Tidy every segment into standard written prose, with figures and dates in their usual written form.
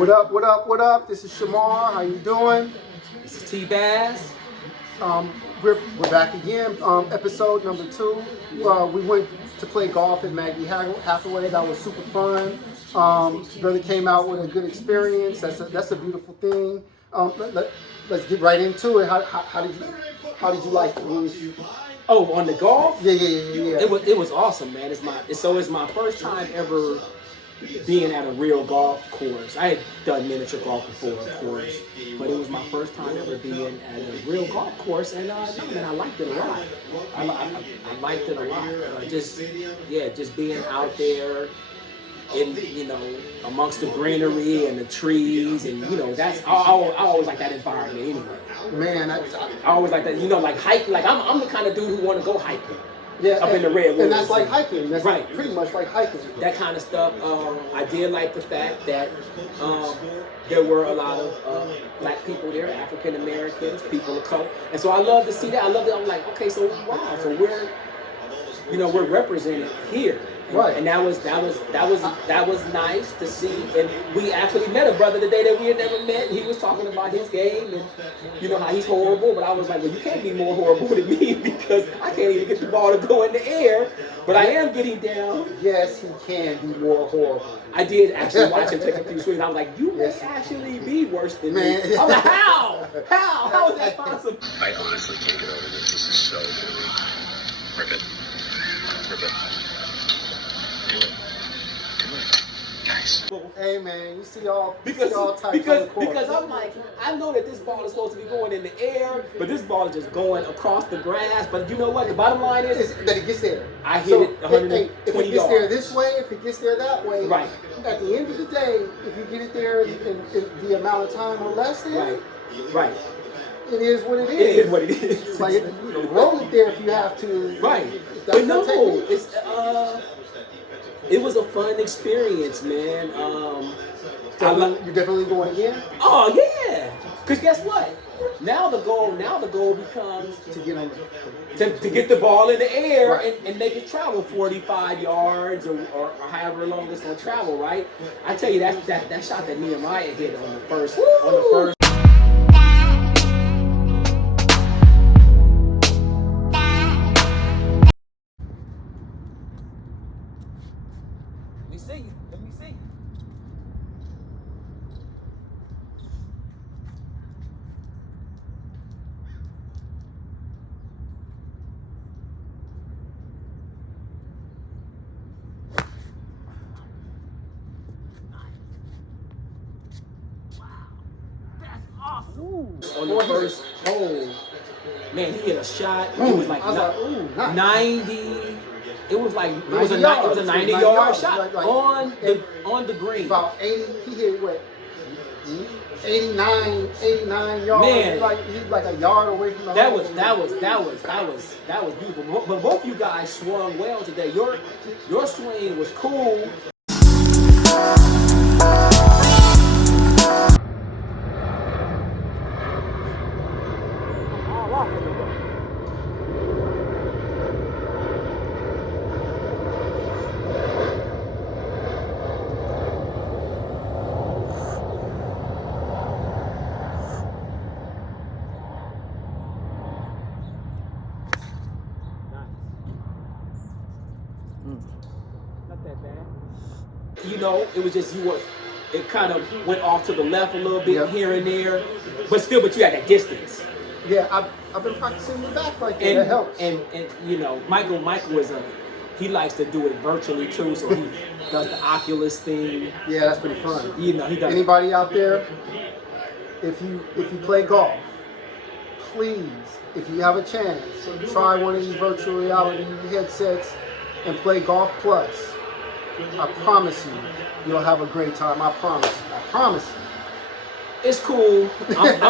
What up, what up, what up? This is Shamar. How you doing? This is T-Bass. We're back again. Episode number 2. We went to play golf at Maggie Hathaway. That was super fun. Brother came out with a good experience. That's a beautiful thing. Let's get right into it. How did you like it? Oh, on the golf? Yeah. It was awesome, man. It's my first time ever being at a real golf course. I had done miniature golf before, of course, but it was my first time ever being at a real golf course, and man, I liked it a lot. I liked it a lot. Just being out there in, amongst the greenery and the trees, and that's I always like that environment anyway. Man, I always like that. Like hiking. Like I'm the kind of dude who want to go hiking. Yeah, up in the redwoods. And that's like hiking. That's right. Pretty much like hiking. That kind of stuff. I did like the fact that there were a lot of black people there, African Americans, people of color, and so I love to see that. I love that. I'm like, okay, so wow, so we're represented here. Right. And that was nice to see. And we actually met a brother today that we had never met. He was talking about his game and how he's horrible. But I was like, well, you can't be more horrible than me because I can't even get the ball to go in the air. But I am getting down. Yes, he can be more horrible. I did actually watch him take a few swings. I was like, you may actually be worse than me. I was like, how? How is that possible? I honestly can't get over this. This is so moving. Rip it. Nice. Hey man, you see all types because of I'm like, I know that this ball is supposed to be going in the air, but this ball is just going across the grass. But you know what? The bottom line is that it gets there. I hit it 120 yards. If it gets there this way, if it gets there that way, right. At the end of the day, if you get it there in the amount of time or less than, right. It is what it is. It is what it is. It's like roll it there if you have to. Right. But no, it was a fun experience, man. You're definitely going again? Oh yeah. Cause guess what? Now the goal becomes to get the ball in the air, right, and make it travel 45 yards or however long it's gonna travel, right? I tell you that shot that Nehemiah hit on the first. Let me see. Wow. That's awesome. Ooh. On the first hole, man, he hit a shot. It was like 90. It was like it was a 90-yard shot on the green. About 80. He hit what? 89 yards. Man, he's like a yard away from the that hole. That was beautiful. But both you guys swung well today. Your swing was cool. Not that bad. It was just it kind of went off to the left a little bit here and there, but you had that distance. Yeah, I've been practicing the back like that. That helps. And Michael is he likes to do it virtually too, so he does the Oculus thing. Yeah, that's pretty fun. He does. Anybody out there, if you play golf, please, if you have a chance, try one of these virtual reality headsets and play Golf Plus. I promise you'll have a great time. I promise you. It's cool. I'm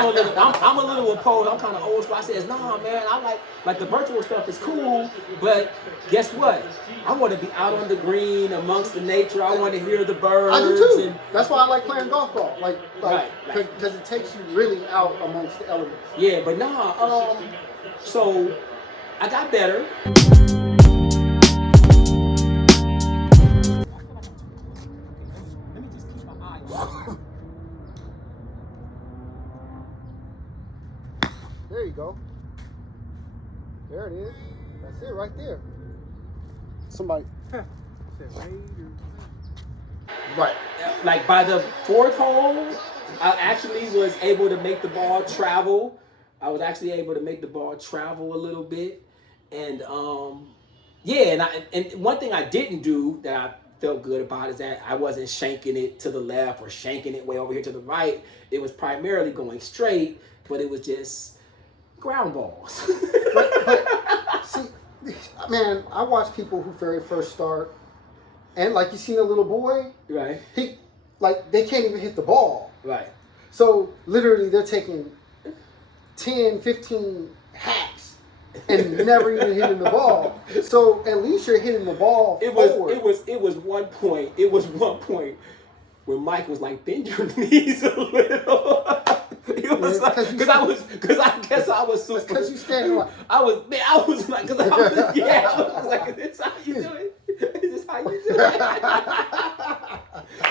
a little opposed. I'm kind of old school. I says, nah, man. I like the virtual stuff is cool, but guess what? I want to be out on the green amongst the nature. I want to hear the birds. I do too. That's why I like playing golf. Because it takes you really out amongst the elements. Yeah, but nah. So I got better. Let me just keep my eye on you go. There it is. That's it right there. Somebody. Right. Like by the fourth hole, I actually was able to make the ball travel. I was actually able to make the ball travel a little bit, and yeah, and one thing I didn't do that I felt good about is that I wasn't shanking it to the left or shanking it way over here to the right. It was primarily going straight, but it was just ground balls. but see, man, I watch people who very first start, and like you seen a little boy, Right. They can't even hit the ball. Right. So literally they're taking 10, 15 hacks and never even hitting the ball. So at least you're hitting the ball forward. It was one point where Mike was like, bend your knees a little. It was like, because I guess I was super. Because you standing like. I was like, because I was like, is this how you do it? Is this how you do it?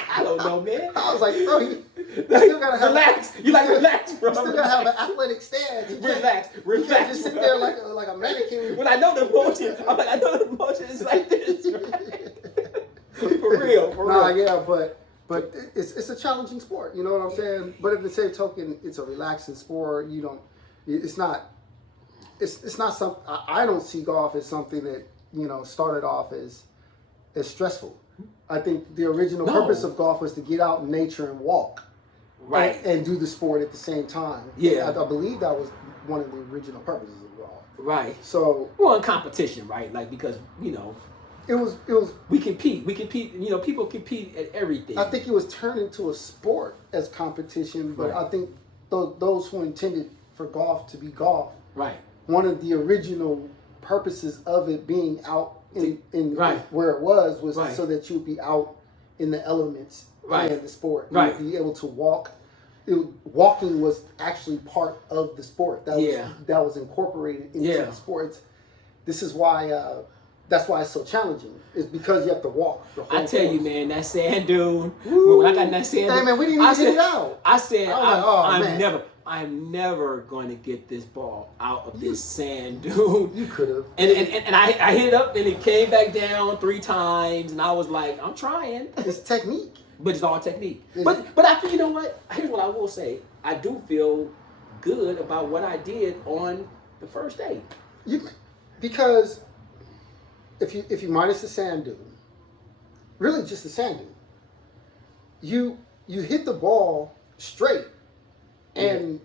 I don't know, man. I was like, bro, you still gotta have relax. Relax, bro. You still gotta have an athletic stance. Relax. You can't just sit there like a mannequin. When I know the motion, I'm like, I know the motion is like this. Right? For real. Nah, yeah, but it's a challenging sport. You know what I'm saying? But at the same token, it's a relaxing sport. It's not something. I don't see golf as something that started off as stressful. I think the original purpose of golf was to get out in nature and walk, right, and do the sport at the same time. Yeah, I believe that was one of the original purposes of golf. Right. So, well, in competition, right? Like because it was. We compete. People compete at everything. I think it was turned into a sport as competition, but right. I think those who intended for golf to be golf, right. One of the original purposes of it being out in right. where it was right. so that you'd be out in the elements right. playing the sport. Right. You'd be able to walk. Walking was actually part of the sport. That was incorporated into the sports. This is why. That's why it's so challenging. It's because you have to walk. I tell you, man, that sand dune. When I got in that sand dune, hey man, we didn't even get it out. I said, I'm never going to get this ball out of this sand dune. You could have. And I hit it up and it came back down 3 times, and I was like, I'm trying. It's technique. But it's all technique. But after, you know what? Here's what I will say. I do feel good about what I did on the first day. Because if you minus the sand dune, really just the sand dune, you hit the ball straight and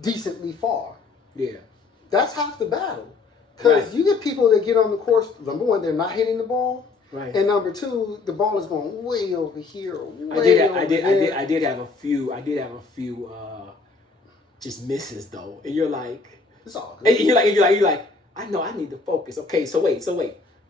decently far. Yeah. That's half the battle. Because you get people that get on the course, number one, they're not hitting the ball. Right. And number two, the ball is going way over here. I did have a few just misses though. And you're like, it's all good. And you're like, I know I need to focus. Okay, so wait.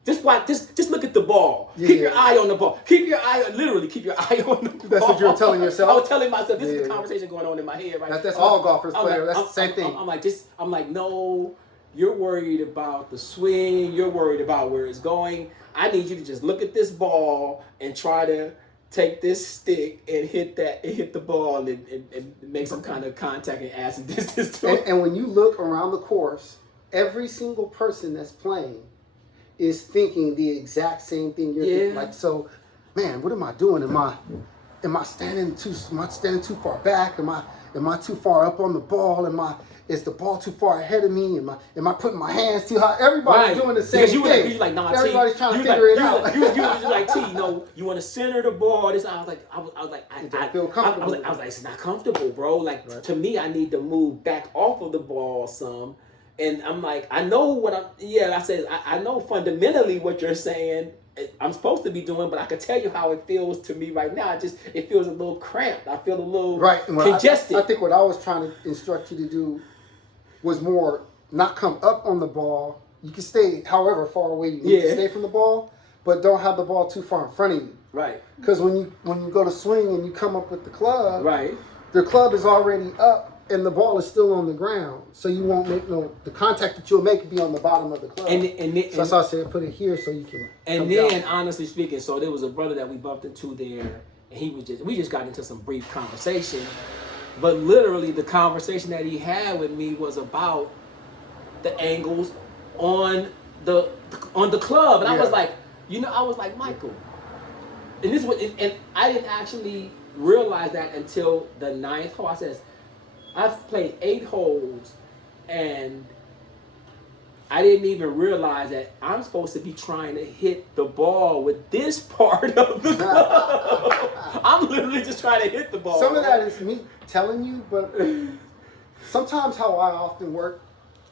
Just look at the ball. Yeah, keep your eye on the ball. Keep your eye on the ball. That's what you're telling yourself? I was telling myself, this is the conversation going on in my head, right? That's all golfers play. That's the same thing. I'm like, no, you're worried about the swing. You're worried about where it's going. I need you to just look at this ball and try to take this stick and hit the ball and make some kind of contact and add some distance to it. And when you look around the course, every single person that's playing is thinking the exact same thing you're thinking. Like, so, man, what am I doing? Am I standing too far back? Am I too far up on the ball? Is the ball too far ahead of me? Am I putting my hands too high? Everybody's doing the same thing. You're like, nah, everybody's trying to figure it out. You're like, T, you want to center the ball. I feel comfortable. I was like, it's not comfortable, bro. Like, to me, I need to move back off of the ball some. And I'm like, I know I know fundamentally what you're saying I'm supposed to be doing, but I can tell you how it feels to me right now. It feels a little cramped. I feel a little congested. I think what I was trying to instruct you to do was more not come up on the ball. You can stay however far away you need to stay from the ball, but don't have the ball too far in front of you. Right. Because when you go to swing and you come up with the club, right, the club is already up and the ball is still on the ground, so you won't make the contact that you'll make will be on the bottom of the club. So that's why I said put it here so you can. And then, honestly speaking, so there was a brother that we bumped into there, and we just got into some brief conversation, But literally, the conversation that he had with me was about the angles on the club, and I was like, I was like, Michael, and this was, and I didn't actually realize that until the ninth hole. I says, I've played 8 holes, and I didn't even realize that I'm supposed to be trying to hit the ball with this part of the club. I'm literally just trying to hit the ball. Some of that is me telling you, but sometimes how I often work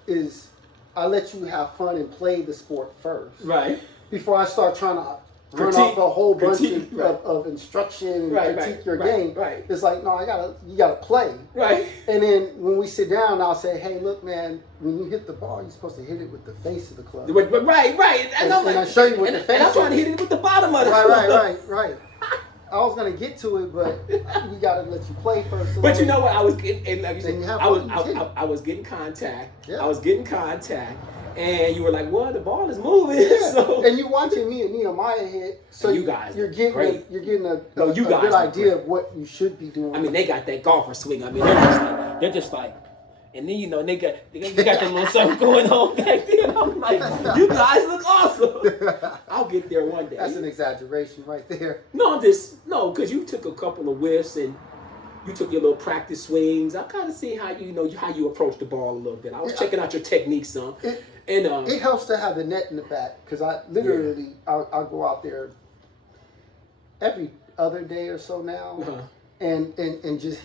is I let you have fun and play the sport first. Right. Before I start trying to run off a whole bunch of instruction and critique your game. Right. It's like, no, you gotta play. Right. And then when we sit down, I'll say, hey, look, man, when you hit the ball, you're supposed to hit it with the face of the club. Right. And I show you with the face. And I'm trying to hit it with the bottom of the club. Right. I was gonna get to it, but we gotta let you play first. But you know what? I was getting, and like you said, I was getting contact. Yeah. I was getting contact, and you were like, "Well, the ball is moving." Yeah. So. And you watching me and Nehemiah hit, so you guys, you're getting great. You're getting a No, you guys good idea great. of what you should be doing. I mean, they got that golfer swing. I mean, they're just like, and then they got the little something going on back there. I'm like, you guys look awesome. I'll get there one day. That's an exaggeration right there. No, because you took a couple of whiffs and you took your little practice swings. I kind of see how you approach the ball a little bit. I was checking out your technique some. It helps to have the net in the back because I literally I'll go out there every other day or so now. Uh-huh. And just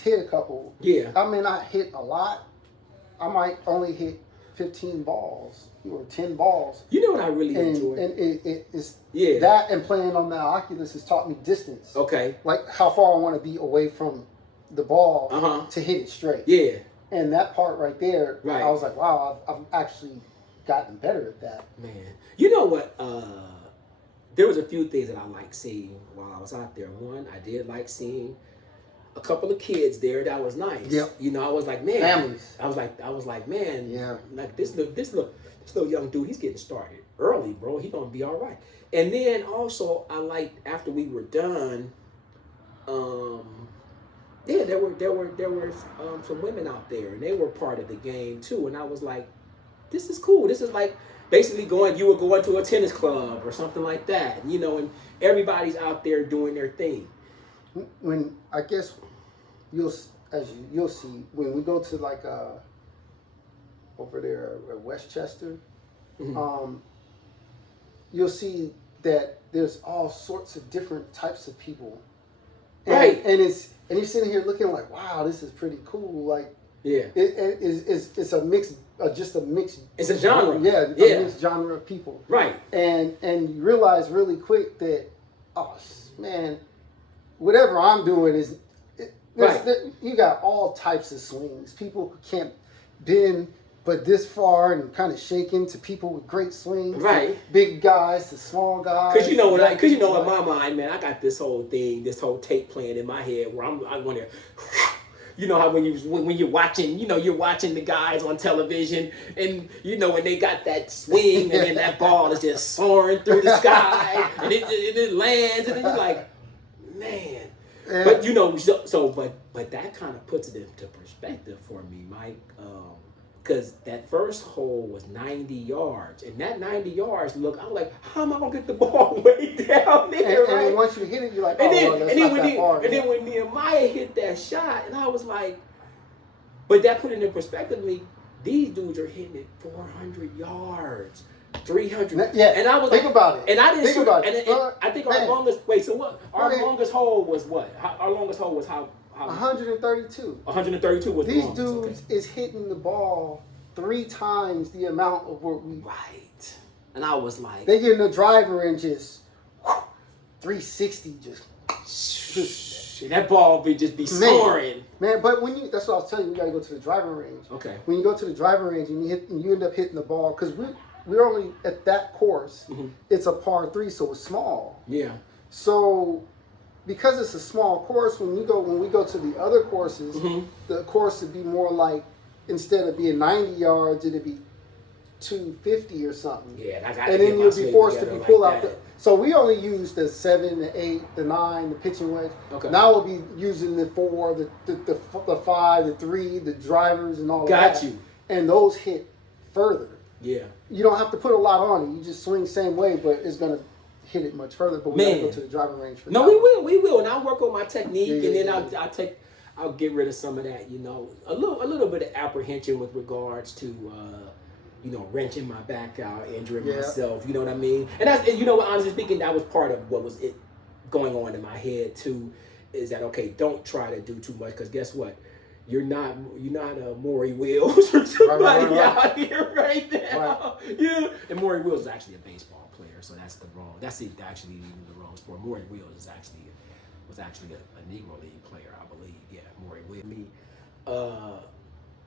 hit a couple. Yeah. I mean, I hit a lot. I might only hit 15 balls or 10 balls. You know what I really enjoy? And it's Yeah. that and playing on the Oculus has taught me distance. Okay. Like how far I want to be away from the ball to hit it straight. Yeah. And that part right there, Right. I was like, wow, I've actually gotten better at that. Man. You know what? There was a few things that I liked seeing while I was out there. One, I did like seeing a couple of kids there. That was nice. Yep. I was like, man. Families. I was like, man. Yeah. Like this little young dude, he's getting started early, bro. He gonna be all right. And then also, I liked after we were done. There were some women out there, and they were part of the game too. And I was like, this is cool. This is like. Basically you were going to a tennis club or something like that, and everybody's out there doing their thing. When I guess you'll see when we go to like over there at Westchester, Mm-hmm. You'll see that there's all sorts of different types of people, Right. And you're sitting here looking like, wow, this is pretty cool. Like, Yeah. It's a mix. Just a mix. It's a genre. Yeah. A mixed genre of people. Right. And you realize really quick that, oh man, whatever I'm doing is, you got all types of swings. People who can't bend but this far and kind of shaking to people with great swings. Right. Big guys to small guys. Because in my mind, man, I got this whole tape playing in my head where I want to. You know how when you're watching, you're watching the guys on television, and when they got that swing, and then that ball is just soaring through the sky, and it lands, and then you're like, man. Yeah. But but that kind of puts it into perspective for me, Mike. Because that first hole was 90 yards, and that 90 yards, I'm like, how am I gonna get the ball way down there? And then once you hit it, you're like, And then when Nehemiah hit that shot, and I was like, but that put it in perspective to me. These dudes are hitting it 400 yards, 300. Yeah. And I was think like, about it. And I didn't think about it. And I think our longest. Wait, so what? Our Okay. longest hole was what? Our longest hole was how 132. 132 was These the longest. dudes is hitting the ball 3 times the amount of what we. Right. And I was like, They get in the driver and just 360 just that ball be soaring. Man, but that's what I was telling you. You got to go to the driving range. Okay. When you go to the driving range and you end up hitting the ball because we're only at that course. Mm-hmm. It's a par 3, so it's small. Yeah. So because it's a small course, when we go to the other courses, Mm-hmm. the course would be more like, instead of being 90 yards, it'd be 250 or something. Yeah, And then you'll be forced to pull out the. So we only use the 7, the 8, the 9, the pitching wedge. Okay. Now we'll be using the 4, the 5, the 3, the drivers, and all of that. Got you. And those hit further. Yeah. You don't have to put a lot on it. You just swing same way, but it's gonna hit it much further. But we gotta go to the driving range for that. No, we will, and I'll work on my technique, and then I'll get rid of some of that, a little bit of apprehension with regards to, wrenching my back out, injuring myself. You know what I mean? And that's, honestly speaking, that was part of what was it going on in my head too. Is that okay? Don't try to do too much, because guess what? You're not Maury Wills or somebody out here right now. Right. Yeah, and Maury Wills is actually a baseball player, so that's actually even the wrong sport. Maury Wills was actually a Negro League player, I believe. Yeah, Maury Wills.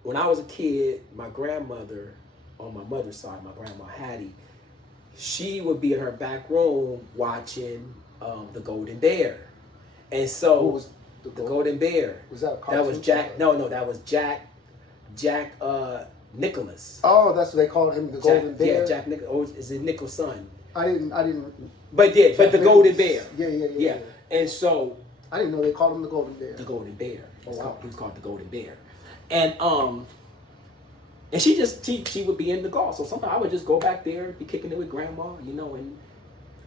When I was a kid, my grandmother on my mother's side, my grandma Hattie, she would be in her back room watching the Golden Bear, and so. Who was the Golden Bear. Was that a cartoon? That was Jack. No, that was Jack Nicholas. Oh, that's what they called him, the Golden Bear. Yeah, Jack Nicholas. Or is it Nichols' son? I didn't. But the Golden Bear. Yeah. And so. I didn't know they called him the Golden Bear. The Golden Bear. He was called the Golden Bear, and she would be in the golf. So sometimes I would just go back there, be kicking it with grandma, and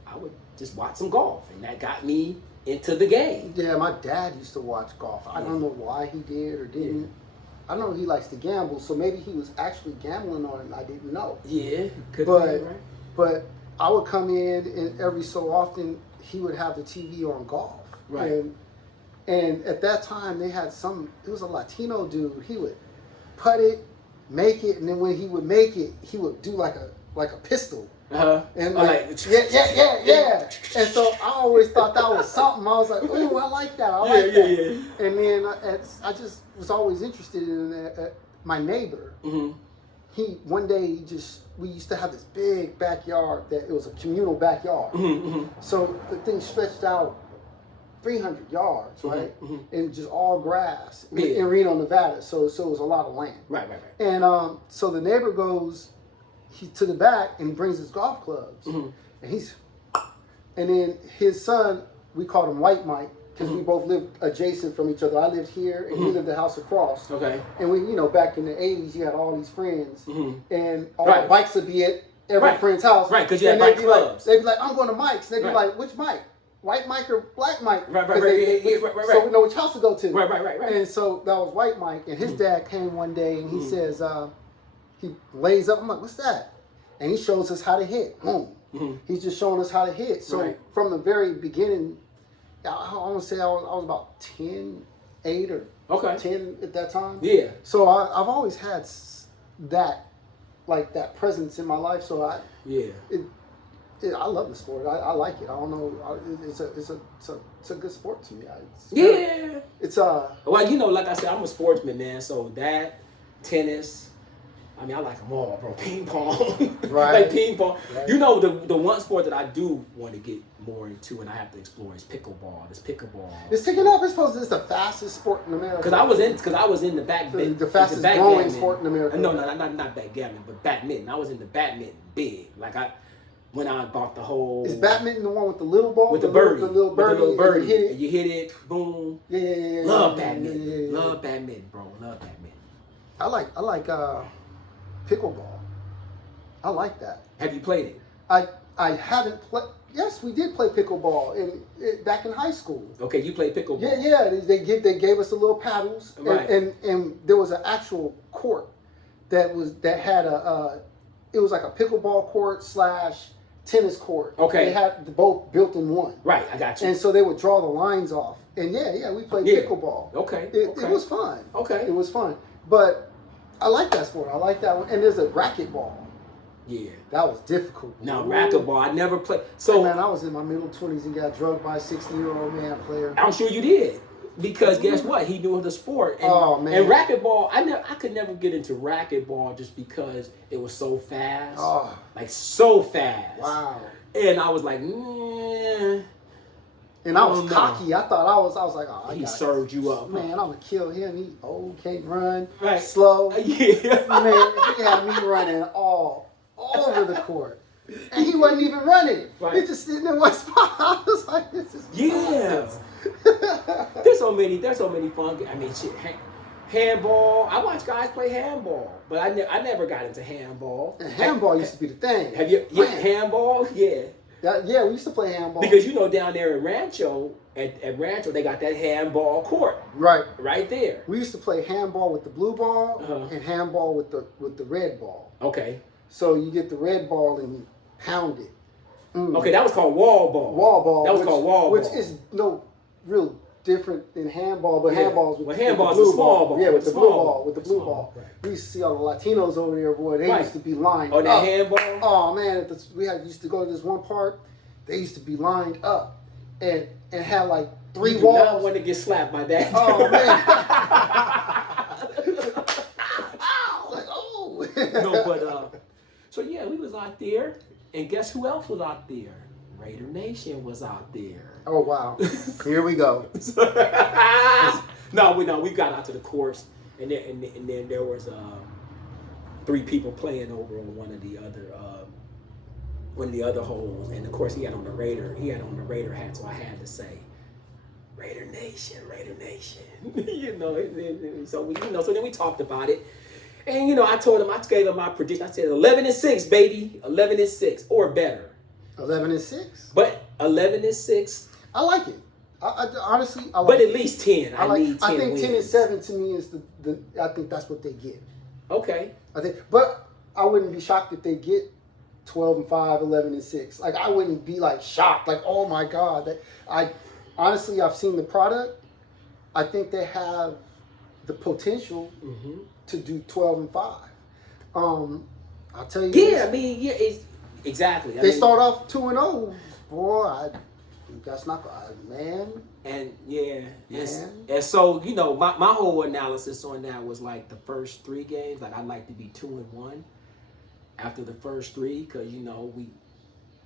I would just watch some golf, and that got me into the game. Yeah, my dad used to watch golf. I don't know why he did or didn't. Yeah. I know he likes to gamble, so maybe he was actually gambling on it and I didn't know. Yeah, could be, right? But I would come in and every so often he would have the TV on golf. Right. And at that time they had it was a Latino dude. He would putt it, make it, and then when he would make it, he would do like a pistol. Uh-huh. And yeah. And so I always thought that was something. I was like, ooh, I like that. I like that. Yeah. And then I just was always interested in it. My neighbor. Mm-hmm. One day we used to have this big backyard that it was a communal backyard. Mm-hmm. So the thing stretched out 300 yards, right? Mm-hmm. And just all grass in Reno, Nevada. So it was a lot of land. Right. And so the neighbor goes to the back and he brings his golf clubs. Mm-hmm. And then his son, we called him White Mike because we both lived adjacent from each other. I lived here and he lived the house across. Okay. And we, back in the 80s, you had all these friends and all Right. the bikes would be at every friend's house. Right, because you had bike clubs. They'd be like, I'm going to Mike's. They'd be like, which Mike? White Mike or Black Mike? Right. So we know which house to go to. Right. And so that was White Mike. And his dad came one day and he says, he lays up. I'm like, what's that? And he shows us how to hit. Boom. Mm-hmm. He's just showing us how to hit. So from the very beginning, I want to say I was about 10, 8 or 10 at that time. Yeah. So I've always had that presence in my life. So I love the sport. I like it. I don't know. It's a good sport to me. It's Well, like I said, I'm a sportsman, man. So that, tennis. I mean, I like them all, bro. Ping pong. Right. Like ping pong. Right. The one sport that I do want to get more into and I have to explore is pickleball. It's picking up. It's the fastest sport in America. Because I was in the badminton. The fastest growing sport in America. No, not backgammon, but badminton. I was in the badminton big. Like when I bought the whole. Is badminton the one with the little ball? With the birdie. The little birdie. And you hit it, boom. Yeah. Love badminton. Love badminton, bro. Love badminton. I like pickleball. I like that. Have you played it? I haven't played. Yes, we did play pickleball back in high school. Okay, you played pickleball. Yeah. They gave us the little paddles, right. and there was an actual court that had it was like a pickleball court / tennis court. Okay. They had both built in one. Right, I got you. And so they would draw the lines off, and we played pickleball. Okay. It was fun. Okay. It was fun, but I like that sport. I like that one. And there's a racquetball. Yeah. That was difficult. Now, racquetball, I never played. So, man, I was in my middle 20s and got drugged by a 60-year-old man player. I'm sure you did. Because guess what? He knew the sport. And, oh, man. And racquetball, I could never get into racquetball just because it was so fast. Oh. Like, so fast. Wow. And I was like, And I was cocky. I thought I was like, oh, he served you up. Man, I'm going to kill him. He old, can't run, right. slow. Yeah. Man, he had me running all over the court. And he wasn't even running. Right. He just sitting in one spot. I was like, this is Yeah. There's so many fun. I mean, shit. Handball. I watch guys play handball, but I never got into handball. And handball used to be the thing. Have you? Yeah, Man. handball. Yeah. Yeah, we used to play handball. Because down there at Rancho, they got that handball court right there. We used to play handball with the blue ball and handball with the red ball. Okay. So you get the red ball and you pound it. Okay, that was called wall ball. Wall ball. That was called wall ball. Which is no real different than handball, but handball's with, handball's the blue the small ball. Yeah, with the blue ball. With With the blue ball. Right. We used to see all the Latinos over there, boy. They used to be lined Oh, up. that handball? Oh man, used to go to this one part. They used to be lined up and had like 3 You do walls. not want to get slapped by that. Oh man. Like, oh. No, but so yeah, we was out there, and guess who else was out there? Raider Nation was out there. Oh wow. Here we go. No, we got out to the course, and then there was 3 people playing over on one of the other holes, and of course he had on the Raider hat, so I had to say, Raider Nation, Raider Nation. So then we talked about it, and I told him, I gave him my prediction. I said 11-6, baby, 11-6 or better. 11-6. But 11-6. I like it. I honestly, I like But it. at least 10. I need 10 I think wins. 10-7 to me is the. I think that's what they get. Okay. But I wouldn't be shocked if they get 12-5, 11-6. Like I wouldn't be like shocked, like oh my god. Honestly, I've seen the product. I think they have the potential to do 12-5. I'll tell you. Yeah, this. I mean, yeah, exactly. They start off 2-0. Boy, that's not man. And yeah, Man. and so my whole analysis on that was like the first 3 games. Like I'd like to be 2-1 after the first 3, because we.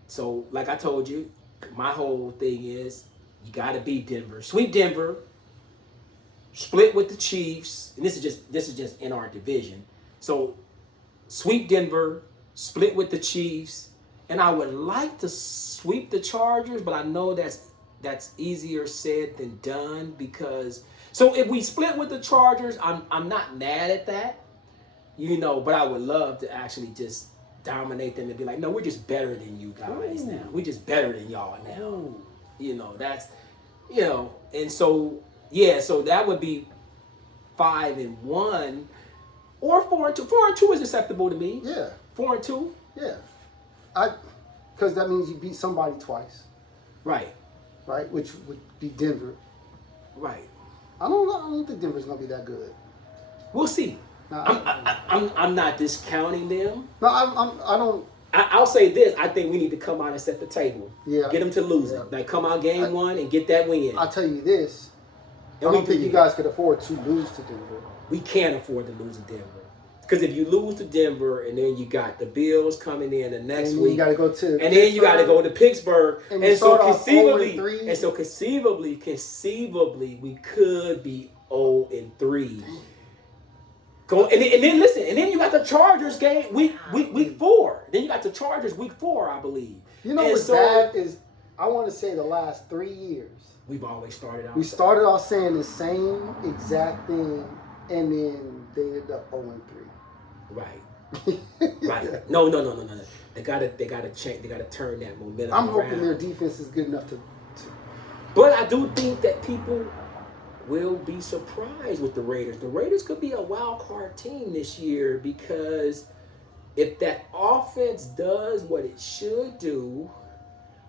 So like I told you, my whole thing is you got to beat Denver, sweep Denver, split with the Chiefs, and this is just in our division. So sweep Denver, split with the Chiefs. And I would like to sweep the Chargers, but I know that's easier said than done, because so if we split with the Chargers, I'm not mad at that, but I would love to actually just dominate them and be like, no, we're just better than you guys now. We're just better than y'all now. That's and so yeah, so that would be 5-1 or 4-2. 4-2 is acceptable to me. Yeah. 4-2. Yeah. Because that means you beat somebody twice, Right. which would be Denver. Right. I don't think Denver's gonna be that good. We'll see. No, I'm not discounting them. no, I don't. I'll say this: I think we need to come out and set the table. Yeah. Get them to lose it. Like come out game 1 and get that win. I'll tell you this. And I don't think you guys could afford to lose to Denver. We can't afford to lose to Denver. Because if you lose to Denver and then you got the Bills coming in the next And week, you got to go to. and then you got to go to Pittsburgh, And and so start off conceivably, 0-3. conceivably, we could be 0-3. Go and then listen, and then you got the Chargers game week 4. Then you got the Chargers week 4, I believe. You know what's bad is, I want to say the last 3 years. We've always started out. We started off saying the same exact thing, and then they ended up 0-3. Right. Right. No. They gotta change. They gotta turn that momentum I'm around. hoping their defense is good enough to. But I do think that people will be surprised with the Raiders. The Raiders could be a wild card team this year, because if that offense does what it should do,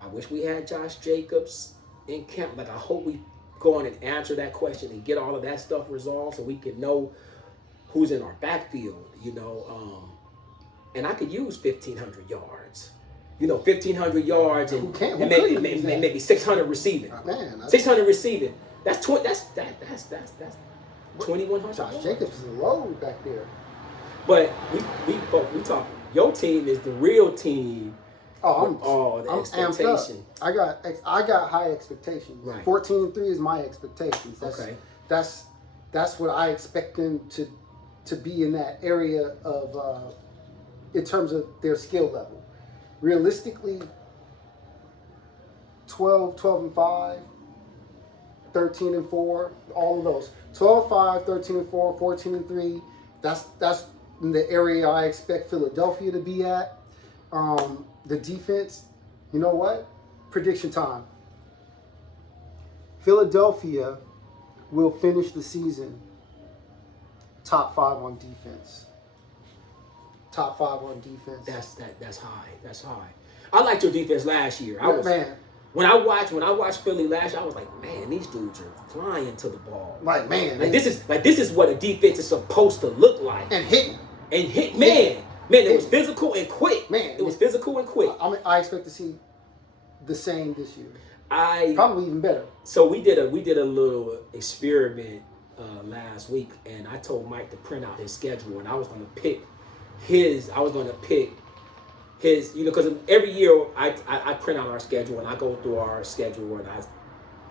I wish we had Josh Jacobs in camp. Like I hope we go on and answer that question and get all of that stuff resolved so we can know who's in our backfield, and I could use 1,500 yards. 1,500 yards and maybe 600 receiving. Man, 600 receiving. That's 2,100. Josh Jacobs is low back there. But we talk. Your team is the real team. Oh, the I'm expectation. amped up. I got high expectations. Right. 14-3 is my expectations. That's what I expect them to be in that area of in terms of their skill level. realistically, 12-5, 13-4, all of those. 12-5, 13-4, 14-3. That's in the area I expect Philadelphia to be at. The defense, you know what? Prediction time. Philadelphia will finish the season top 5 on defense. Top 5 on defense. That's high. That's high. I liked your defense last year. Man. When I watched Philly last year, I was like, man, these dudes are flying to the ball. Like, man. This is what a defense is supposed to look like. And hit. Man, it was physical and quick. Man, it was physical and quick. I expect to see the same this year. Probably even better. So we did a little experiment last week, and I told Mike to print out his schedule, and I was going to pick his, because every year I print out our schedule, and I go through our schedule, and I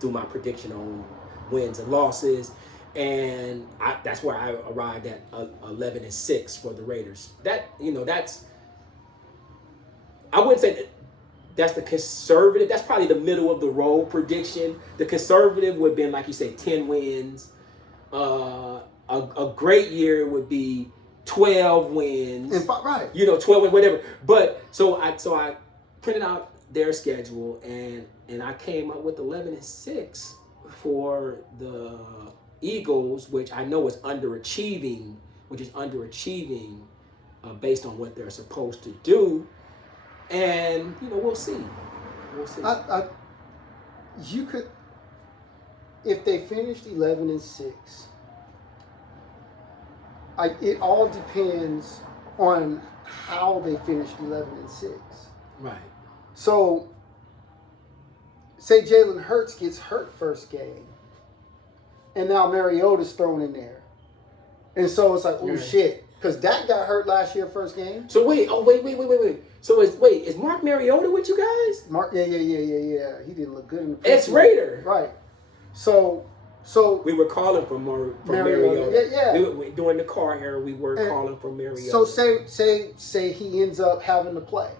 do my prediction on wins and losses, and that's where I arrived at 11-6 for the Raiders. That's I wouldn't say that's the conservative. That's probably the middle of the road prediction. The conservative would have been, like you say, 10 wins. A great year would be 12 wins. Right. 12 wins, whatever. But so I printed out their schedule, and I came up with 11-6 for the Eagles, which I know is underachieving, based on what they're supposed to do. And we'll see. You could, if they finished 11-6. It all depends on how they finished 11-6. Right. So, say Jalen Hurts gets hurt first game, and now Mariota's thrown in there, and so it's like, oh shit, because Dak got hurt last year first game. So wait. So is Mark Mariota with you guys? Mark, yeah. He didn't look good in the preseason. Ex-Raider. Right. So we were calling for Mariota. Yeah. During the car era, we were calling for Mariota. So say he ends up having to play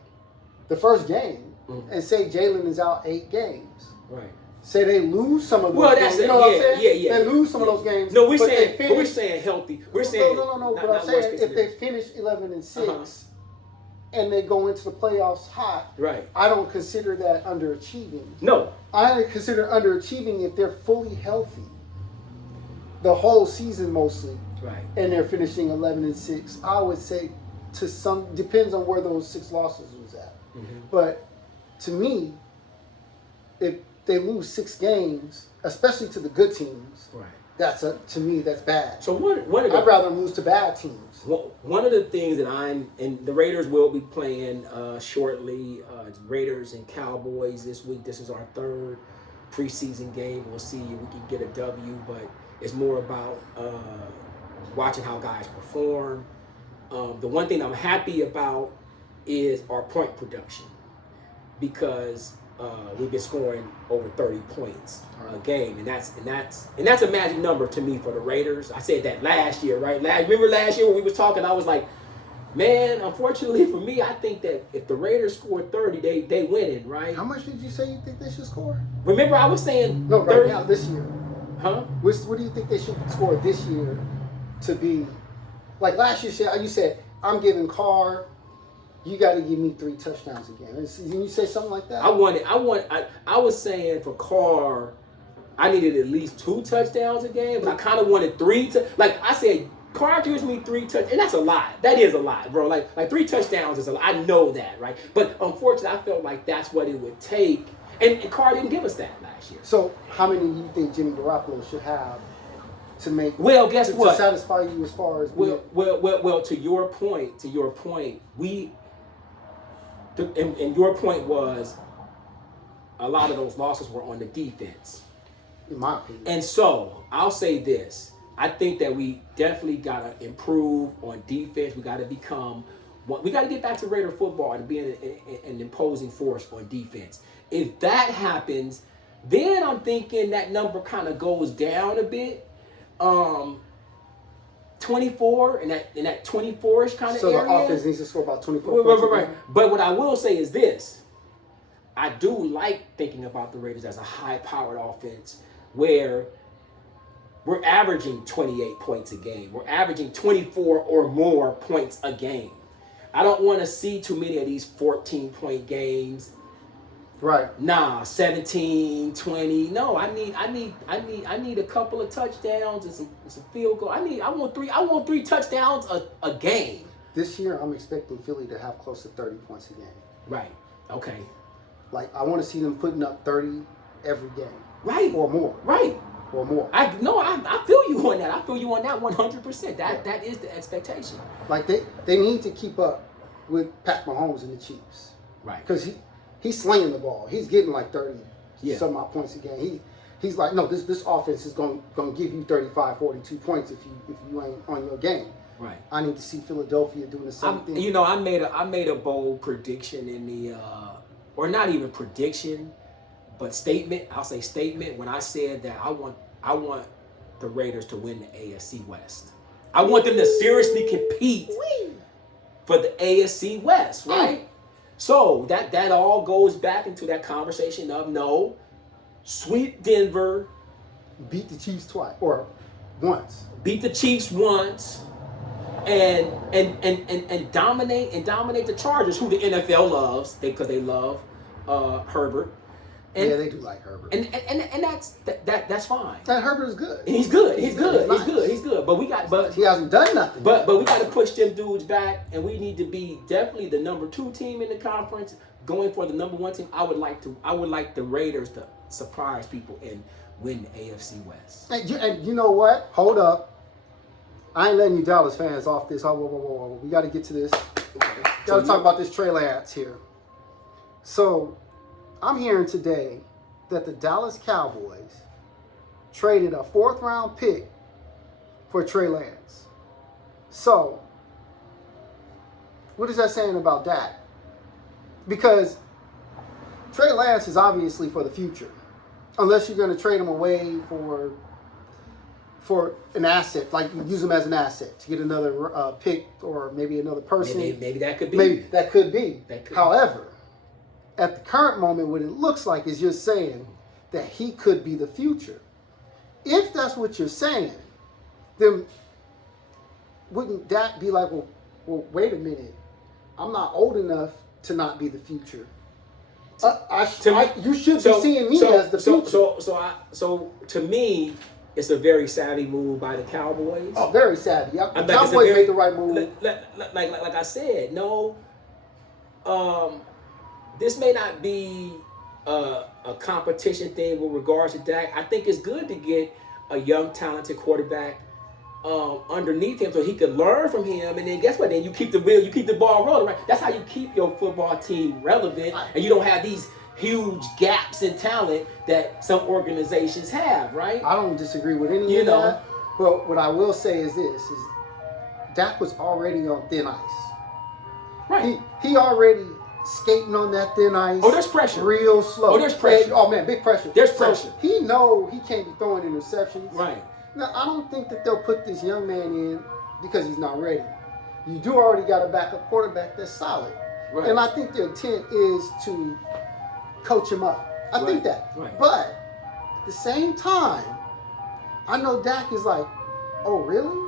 the first game, and say Jalen is out 8 games. Right. Say they lose some of those games. You know what I'm saying? Yeah. They lose some of those games. No, we're saying healthy. We're saying no. But I'm saying if they finish 11-6 and they go into the playoffs hot, right? I don't consider that underachieving. No, I consider underachieving if they're fully healthy the whole season mostly, right? And they're finishing 11-6. I would say depends on where those 6 losses was at. Mm-hmm. But to me, if they lose 6 games, especially to the good teams, right? To me that's bad. So I'd rather lose to bad teams. One of the things that and the Raiders will be playing shortly. Raiders and Cowboys this week. This is our 3rd preseason game. We'll see if we can get a W, but it's more about watching how guys perform. The one thing I'm happy about is our point production, because we've been scoring over 30 points a game, and that's a magic number to me for the Raiders. I said that last year, right? Remember last year when we was talking, I was like, man, unfortunately for me, I think that if the Raiders score 30, they winning, right? How much did you say you think they should score? Remember, I was saying no, 30 right now this year. Huh? What do you think they should score this year to be like last year? You said I'm giving Carr. You got to give me 3 touchdowns again. Didn't you say something like that? I was saying for Carr, I needed at least 2 touchdowns a game, but I kind of wanted 3. Like I said, Carr gives me 3 touchdowns, and that's a lot. That is a lot, bro. Like 3 touchdowns is a lot. I know that, right? But unfortunately, I felt like that's what it would take, and Carr didn't give us that last year. So how many do you think Jimmy Garoppolo should have to make? Well, guess what? To satisfy you as far as well. To your point, we. And your point was a lot of those losses were on the defense. In my opinion. And so I'll say this. I think that we definitely got to improve on defense. We got to get back to Raider football and being an imposing force on defense. If that happens, then I'm thinking that number kind of goes down a bit. 24 in that 24ish kind of So area. the offense needs to score about 24 Right, points. right, a right. game. But what I will say is this. I do like thinking about the Raiders as a high-powered offense where we're averaging 28 points a game. We're averaging 24 or more points a game. I don't want to see too many of these 14-point games. Right. Nah, 17, 20. No, I need a couple of touchdowns and some field goal. I want three touchdowns a game. This year, I'm expecting Philly to have close to 30 points a game. Right. Okay. Like, I want to see them putting up 30 every game. Right. Or more. Right. Or more. I feel you on that. I feel you on that 100%. That is the expectation. Like, they need to keep up with Pat Mahomes and the Chiefs. Right. Because he's slinging the ball. He's getting like 30 Yeah. some odd points a game. He's like, no, this offense is going to give you 35, 42 points if you ain't on your game. Right. I need to see Philadelphia doing the same thing. I made a bold prediction in the or not even prediction, but statement. I'll say statement when I said that I want the Raiders to win the AFC West. I want them to seriously compete for the AFC West, right? So that all goes back into that conversation of no, sweep Denver, Beat the Chiefs twice or once. beat the Chiefs once, and dominate the Chargers, who the NFL loves because they love Herbert. And, Yeah, they do like Herbert. and that's fine. And Herbert is good. And he's good. He's good. He's He's good. He's good. But He hasn't done nothing. But we got to push them dudes back, and we need to be definitely the number 2 team in the conference, going for the number 1 team. I would like the Raiders to surprise people and win the AFC West. And you know what? Hold up. I ain't letting you Dallas fans off this. Whoa. We got to get to this. Got to talk about this Trey Lance here. So, I'm hearing today that the Dallas Cowboys traded a 4th-round pick for Trey Lance. So, what is that saying about Dak? Because Trey Lance is obviously for the future. Unless you're going to trade him away for an asset, like you use him as an asset to get another pick or maybe another person. Maybe that could be. Maybe that could be. That could. However, at the current moment, what it looks like is you're saying that he could be the future. If that's what you're saying, then wouldn't that be like, well, wait a minute, I'm not old enough to not be the future. You should be seeing me as the future. So to me, it's a very savvy move by the Cowboys. Oh, very savvy. The Like Cowboys made the right move. Like I said, no. This may not be a competition thing with regards to Dak. I think it's good to get a young, talented quarterback underneath him so he could learn from him. And then guess what? Then you keep the ball rolling, right? That's how you keep your football team relevant, and you don't have these huge gaps in talent that some organizations have, right? I don't disagree with any of that. But what I will say is this: Dak was already on thin ice. Right. He already skating on that thin ice. Oh, there's pressure. Real slow. Oh, there's pressure. Oh man, big pressure. There's pressure. So he know he can't be throwing interceptions. Right. Now I don't think that they'll put this young man in because he's not ready. You do already got a backup quarterback that's solid. Right. And I think the intent is to coach him up. I think that. Right. But at the same time, I know Dak is like, oh really?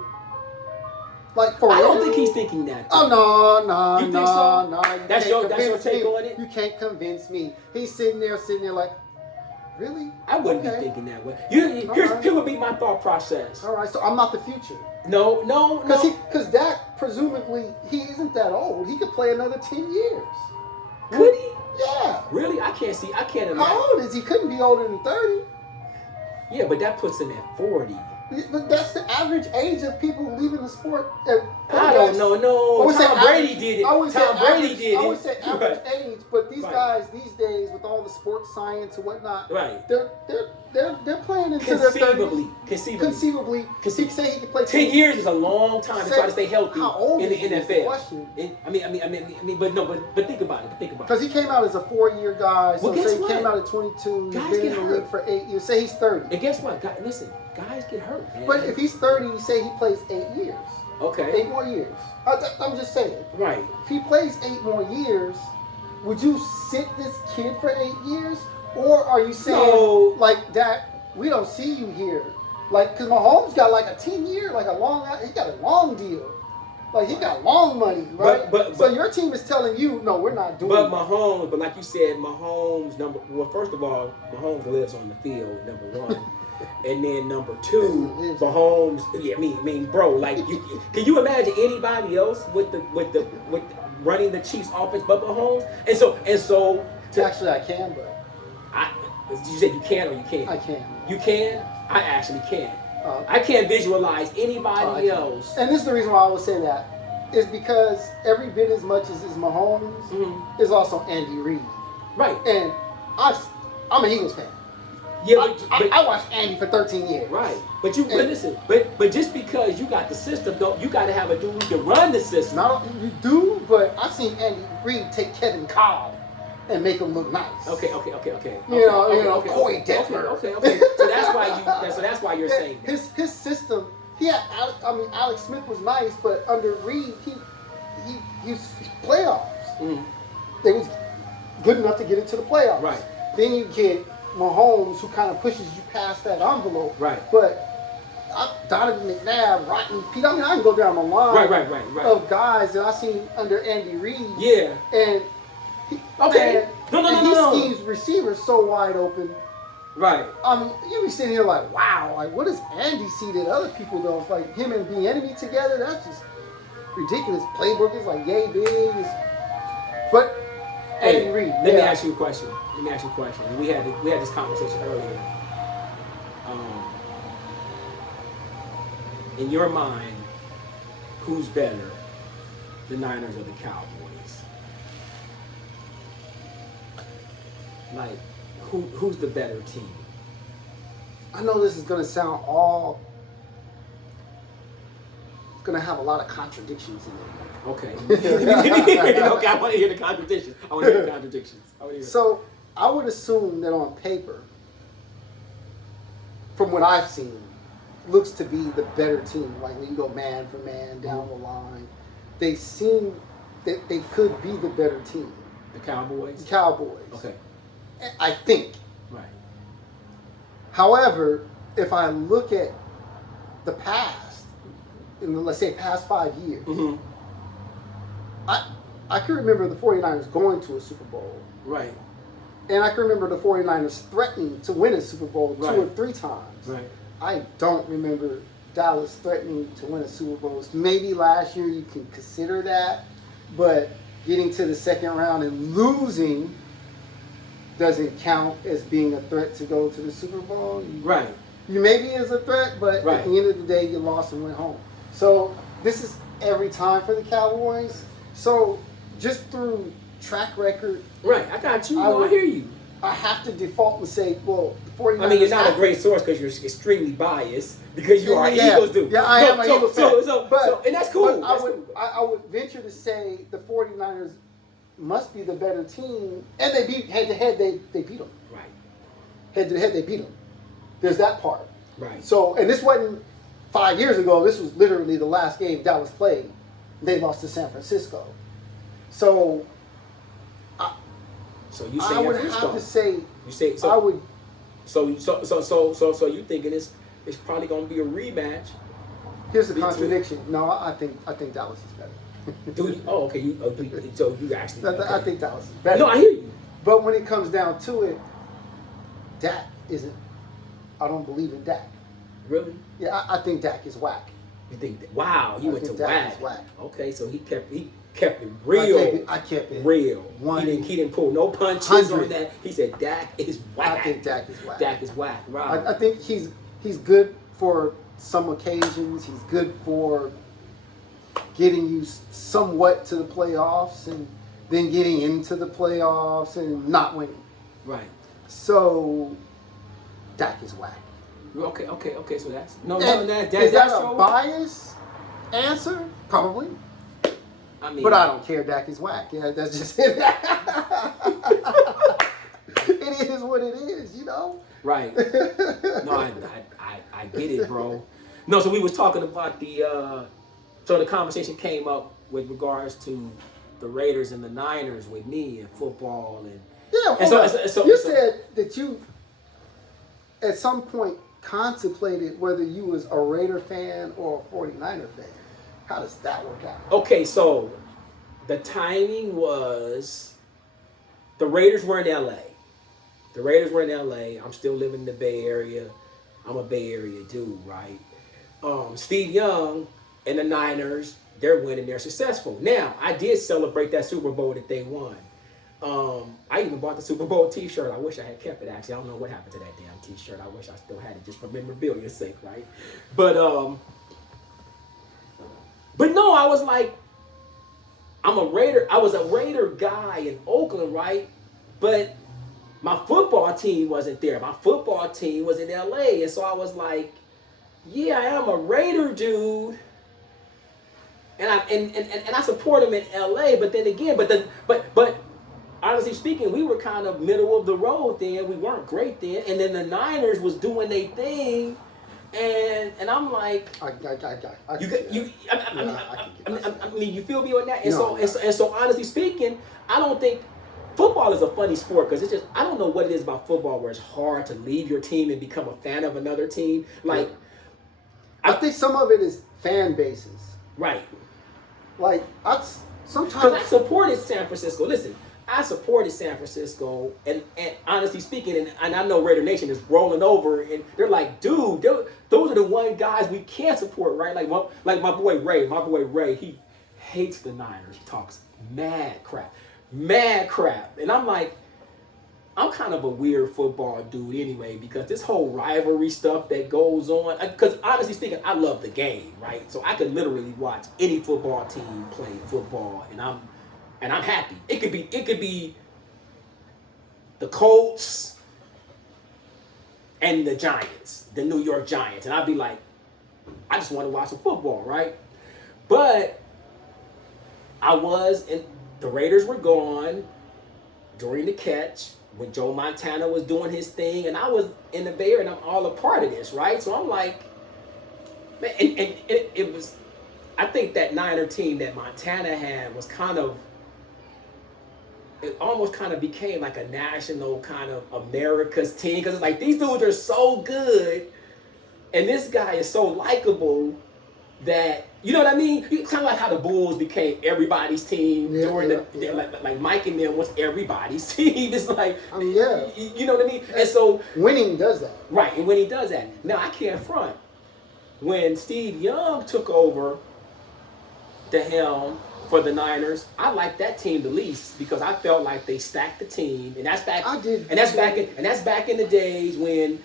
Like for I don't real? think he's thinking that. Oh no. You think so? No. That's your take on it? You can't convince me. He's sitting there like, really? I wouldn't be thinking that way. Here would be my thought process. All right, so I'm not the future. No. Because Dak, presumably, he isn't that old. He could play another 10 years. Could he? Yeah. Really? I can't imagine. How old is he? Couldn't be older than 30. Yeah, but that puts him at 40. But that's the average age of people leaving the sport. I don't know. No, Tom Brady did it. I would say average Right. age, but these Right. guys these days with all the sports science and whatnot, Right. they're playing into their 30s. Conceivably, he say he can play 10 years is a long time to try to stay healthy how old in the is he is the NFL. question. But think about it. Because he came out as a 4-year guy, so Well, guess say he what? came out at 22, Guys he's been get in the league hurt. for 8 years. Say he's 30. And guess what? Listen, guys get hurt, man. But if he's 30, you say he plays 8 years. Okay. 8 more years. I'm just saying. Right. If he plays 8 more years, would you sit this kid for 8 years? Or are you saying, like, that we don't see you here? Like, because Mahomes got like a 10-year, like he got a long deal. Like, he got long money, right? So your team is telling you, no, we're not doing it. But like you said, first of all, Mahomes lives on the field, number one. And then number two, Mahomes. Yeah, I mean, bro. Like, can you imagine anybody else with running the Chiefs' offense but Mahomes? And so. Actually, I can, but you said you can or you can't? I can. You can? I actually can. I can't visualize anybody else. And this is the reason why I would say that is because every bit as much as Mahomes is also Andy Reid. Right. And I'm an Eagles fan. Yeah, I watched Andy for 13 years. Right, but listen. But just because you got the system, you got to have a dude who can run the system. You do, but I've seen Andy Reid take Kevin Cobb and make him look nice. Okay. You know, Corey Detmer. Okay. So that's why you're saying that. His system. He had. Alex Smith was nice, but under Reid, he was playoffs. Mm. They was good enough to get into the playoffs. Right. Then you get Mahomes, who kind of pushes you past that envelope. Right. But Donovan McNabb, Rotten Pete. I can go down the line right. of guys that I seen under Andy Reid. Yeah. And he schemes receivers so wide open. Right. You be sitting here like, wow, like what does Andy see that other people don't? Like him and Bieniemy together, that's just ridiculous. Playbook is like yay big. But Andy Reid. Let me ask you a question. We had this conversation earlier. In your mind, who's better, the Niners or the Cowboys? Like, who's the better team? I know this is going to sound it's going to have a lot of contradictions in it. Okay. Okay, I want to hear the contradictions. So, I would assume that on paper, from what I've seen, looks to be the better team. Like when you go man for man down the line, they seem that they could be the better team. The Cowboys? The Cowboys. Okay. I think. Right. However, if I look at the past, let's say past 5 years, mm-hmm. I can remember the 49ers going to a Super Bowl. Right. And I can remember the 49ers threatening to win a Super Bowl 2 or 3 times. Right. I don't remember Dallas threatening to win a Super Bowl. Maybe last year you can consider that, but getting to the second round and losing doesn't count as being a threat to go to the Super Bowl. Right. You maybe is a threat, but at the end of the day, you lost and went home. So this is every time for the Cowboys. So just through track record. Right, I got you. I hear you. I have to default and say, well, the 49ers. I mean, you're not a great source because you're extremely biased because you are Eagles dude. Yeah, I am an Eagles fan. And that's cool. I would venture to say the 49ers must be the better team, and they beat head to head. They beat them. Right. Head to head, they beat them. There's that part. Right. So, and this wasn't 5 years ago. This was literally the last game Dallas played. They lost to San Francisco. So. So you say I would have to say. You say so. I would. So you thinking it's probably going to be a rematch? Here's the contradiction. No, I think Dallas is better. Do you? Oh, okay. So you actually. Okay. I think Dallas is better. No, I hear you. But when it comes down to it, Dak isn't. I don't believe in Dak. Really? Yeah, I think Dak is whack. You think? Wow, he went to whack. Okay, so he kept it real. I kept it real. He didn't pull no punches 100. on that. He said Dak is whack. I think Dak is whack. Dak is whack. Wow. I think he's good for some occasions. He's good for getting you somewhat to the playoffs and then getting into the playoffs and not winning. Right. So Dak is whack. Okay. So that's is that a biased answer? Probably. I mean, but I don't care. Dak is whack. Yeah, that's just it. It it is what it is, you know? Right. No, I get it, bro. No, so we was talking about so the conversation came up with regards to the Raiders and the Niners with me and football and Yeah, and you said that you, at some point, contemplated whether you was a Raider fan or a 49er fan. How does that work out? Okay, so the timing was the Raiders were in LA. The Raiders were in LA. I'm still living in the Bay Area. I'm a Bay Area dude, right? Steve Young and the Niners, they're winning, they're successful. Now, I did celebrate that Super Bowl that they won. I even bought the Super Bowl t-shirt. I wish I had kept it, actually. I don't know what happened to that damn t-shirt. I wish I still had it just for memorabilia's sake, right? But no, I was like, I'm a Raider. I was a Raider guy in Oakland, right? But my football team wasn't there. My football team was in LA. And so I was like, yeah, I am a Raider dude. And I support him in LA, but then again, but honestly speaking, we were kind of middle of the road then. We weren't great then. And then the Niners was doing their thing. And I'm like, I mean, you feel me on that? And so honestly speaking, I don't think football is a funny sport because it's just, I don't know what it is about football where it's hard to leave your team and become a fan of another team. Like, I think some of it is fan bases. Right. Like, sometimes. Because I supported San Francisco. Listen, I supported San Francisco, and honestly speaking, and I know Raider Nation is rolling over, and they're like, dude, those are the one guys we can't support, right? Like my boy Ray, he hates the Niners. He talks mad crap. And I'm like, I'm kind of a weird football dude anyway, because this whole rivalry stuff that goes on, because honestly speaking, I love the game, right? So I could literally watch any football team play football, and I'm happy. It could be the Colts and the Giants, the New York Giants, and I'd be like, I just want to watch some football, right? But the Raiders were gone during the catch when Joe Montana was doing his thing, and I was in the Bay Area, and I'm all a part of this, right? So I'm like, man, and it was, I think that Niner team that Montana had was kind of, it almost kind of became like a national kind of America's team, because it's like, these dudes are so good, and this guy is so likable that, you know what I mean? It's kind of like how the Bulls became everybody's team during like Mike and them was everybody's team. It's like, you know what I mean? And so winning does that. Right, and when he does that. Now, I can't front. When Steve Young took over the helm for the Niners, I liked that team the least because I felt like they stacked the team, and that's back. That's back in the days when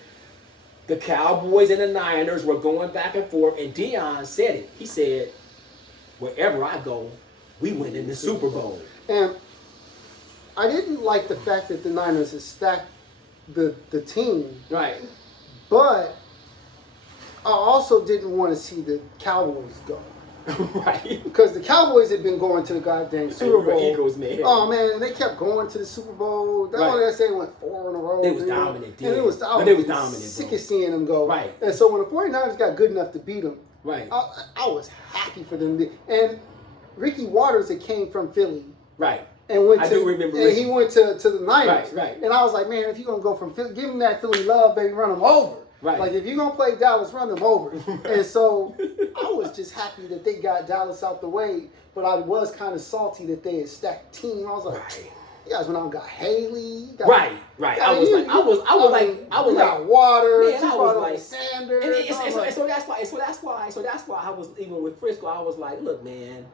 the Cowboys and the Niners were going back and forth, and Deion said it. He said, "Wherever I go, we win in the Super Bowl." And I didn't like the fact that the Niners had stacked the team, right? But I also didn't want to see the Cowboys go. Right. Because the Cowboys had been going to the goddamn Super Bowl. Eagles, man. Oh, man, and they kept going to the Super Bowl. That only I say went 4 in a row. They was dominant, dude. And it was dominant. Sick of seeing them go. Right. And so when the 49ers got good enough to beat them, right, I was happy for them. And Ricky Waters had came from Philly. Right. And went I do remember and he went to the Niners. Right. And I was like, man, if you're going to go from Philly, give him that Philly love, baby, run them over. Right. Like, if you're going to play Dallas, run them over. And so I was just happy that they got Dallas out the way, but I was kind of salty that they had stacked team. I was like, you guys went out and got Haley. Right. I was like, Waters. Man, I was like Sanders. And so that's why I was, even with Frisco, I was like, look, man,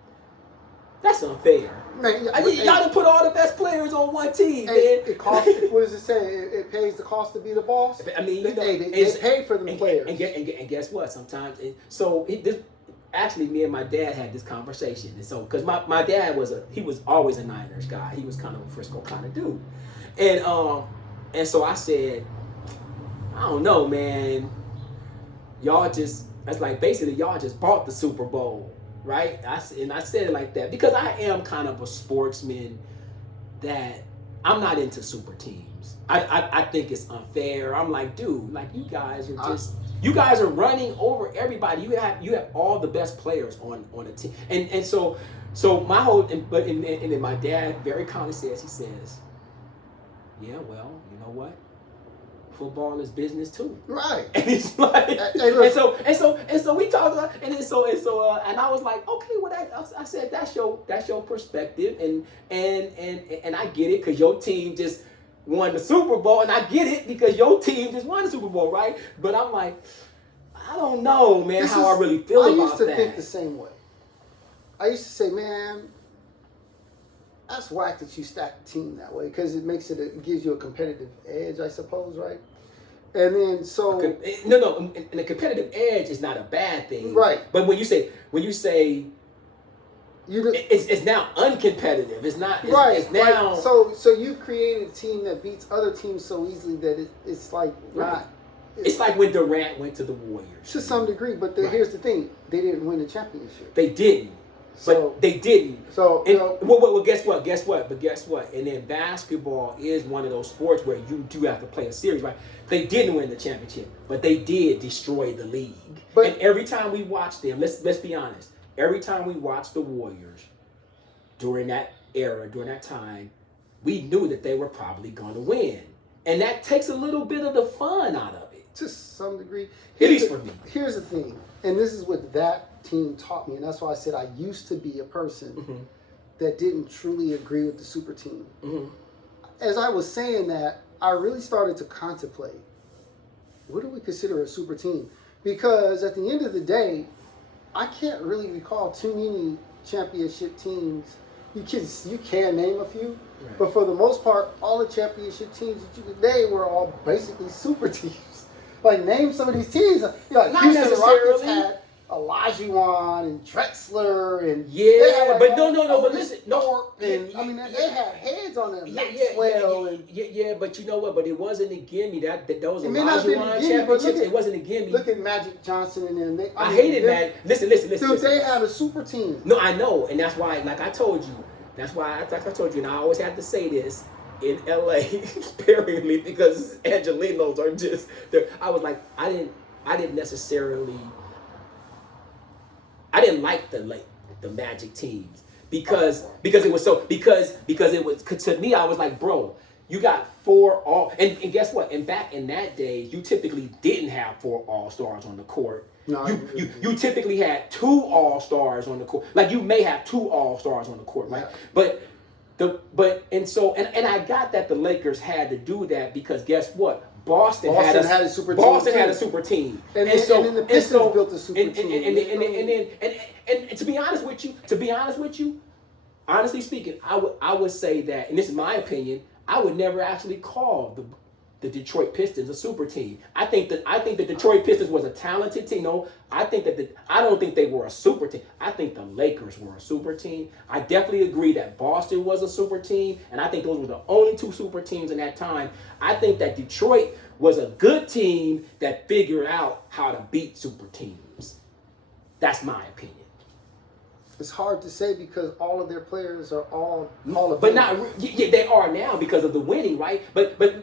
that's unfair. Man, y'all done put all the best players on one team, man. It costs. What does it say? It pays the cost to be the boss. I mean, you know, they pay for them players. And guess what? Sometimes, actually, me and my dad had this conversation, and so because my dad was always a Niners guy. He was kind of a Frisco kind of dude, and so I said, I don't know, man. Y'all just bought the Super Bowl. Right? I said it like that because I am kind of a sportsman that I'm not into super teams. teams. I think it's unfair. I'm like, dude, like you guys are running over everybody. You have all the best players on a team, and so my whole and then my dad very calmly says, yeah, well, you know what? Football is business too, Right? and it's like, and so we talked about, and I was like, okay, well, I said that's your perspective, and I get it because your team just won the Super Bowl, and I get it because your team just won the Super Bowl, right? But I'm like, I don't know, man, I really feel about that. I used to think the same way. I used to say, man, that's whack that you stack the team that way because it gives you a competitive edge, I suppose, right? And then and a competitive edge is not a bad thing, right? But when you say it's now uncompetitive. It's not right. It's now so you've created a team that beats other teams so easily that it's like not. It's like when Durant went to the Warriors to some degree, but here's the thing: they didn't win the championship. They didn't. But they didn't. So, well, guess what? But guess what? And then basketball is one of those sports where you do have to play a series, right? They didn't win the championship, but they did destroy the league. And every time we watch them, let's be honest. Every time we watch the Warriors during that era, during that time, we knew that they were probably going to win, and that takes a little bit of the fun out of it. To some degree, at least for me. Here's the thing, and this is what that team taught me, and that's why I said I used to be a person that didn't truly agree with the super team. As I was saying that, I really started to contemplate, what do we consider a super team? Because at the end of the day, I can't really recall too many championship teams. You can name a few, right. But for the most part, all the championship teams that you could name were all basically super teams. Like, name some of these teams. Like not Houston necessarily. Rockets had Olajuwon and Drexler and but no, but listen, they had heads on them. But you know what? But it wasn't a gimme. That those Olajuwon championships. It wasn't a gimme. Look at Magic Johnson and them. I hated Magic. Listen. Dude, they had a super team. No, I know, and that's why. Like I told you, I told you, and I always have to say this in LA sparingly because Angelinos are just. I was like, I didn't necessarily. I didn't like the Magic teams because it was to me I was like, bro, you got 4 all and guess what? And back in that day, you typically didn't have 4 all-stars on the court. No, you typically had 2 all-stars on the court. Like you may have 2 all-stars on the court, right? Yeah. But I got that the Lakers had to do that because guess what? Boston had a super team. And then the Pistons built a super team. And to be honest with you, honestly speaking, I would say that, and this is my opinion, I would never actually call the Detroit Pistons a super team. I think the Detroit Pistons was a talented team. No, I don't think they were a super team. I think the Lakers were a super team. I definitely agree that Boston was a super team, and I think those were the only 2 super teams in that time. I think that Detroit was a good team that figured out how to beat super teams. That's my opinion. It's hard to say because all of their players are all Hall of Fame. But not, they are now because of the winning, right? But wait a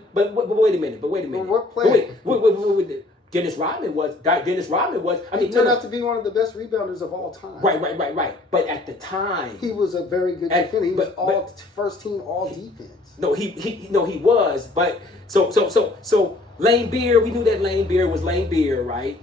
minute. Well, what player? Wait. Dennis Rodman was. He turned out to be one of the best rebounders of all time. Right. But at the time, he was a very good defender. He was first team all defense. No, he was. But so Lane Beard, we knew that Lane Beard was Lane Beard, right?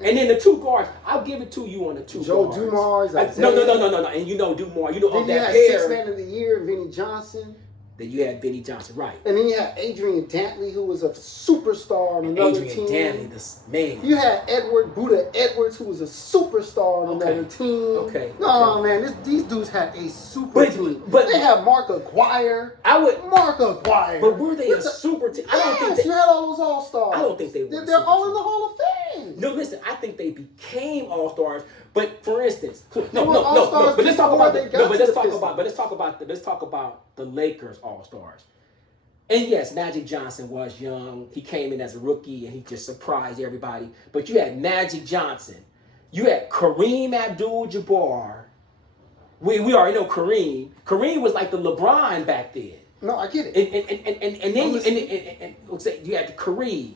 And then the 2 guards, I'll give it to you on the 2 Joe guards. Dumars. No. And you know Dumars. You know then of that you had pair. 6th man of the year, Vinnie Johnson. Then you had Vinnie Johnson, right. And then you had Adrian Dantley, who was a superstar on another team. Adrian Dantley, man. You had Buddha Edwards, who was a superstar on another team. Okay. No, man, these dudes had a super team. But they had Mark Aguirre. Mark Aguirre. But were they a super team? Yes, you had all those all-stars. I don't think they were. They're all in the Hall of Fame. No, listen, I think they became all-stars. But for instance, but let's talk about the Lakers all-stars. And yes, Magic Johnson was young. He came in as a rookie and he just surprised everybody. But you had Magic Johnson. You had Kareem Abdul-Jabbar. We already know Kareem. Kareem was like the LeBron back then. No, I get it. And then you had Kareem,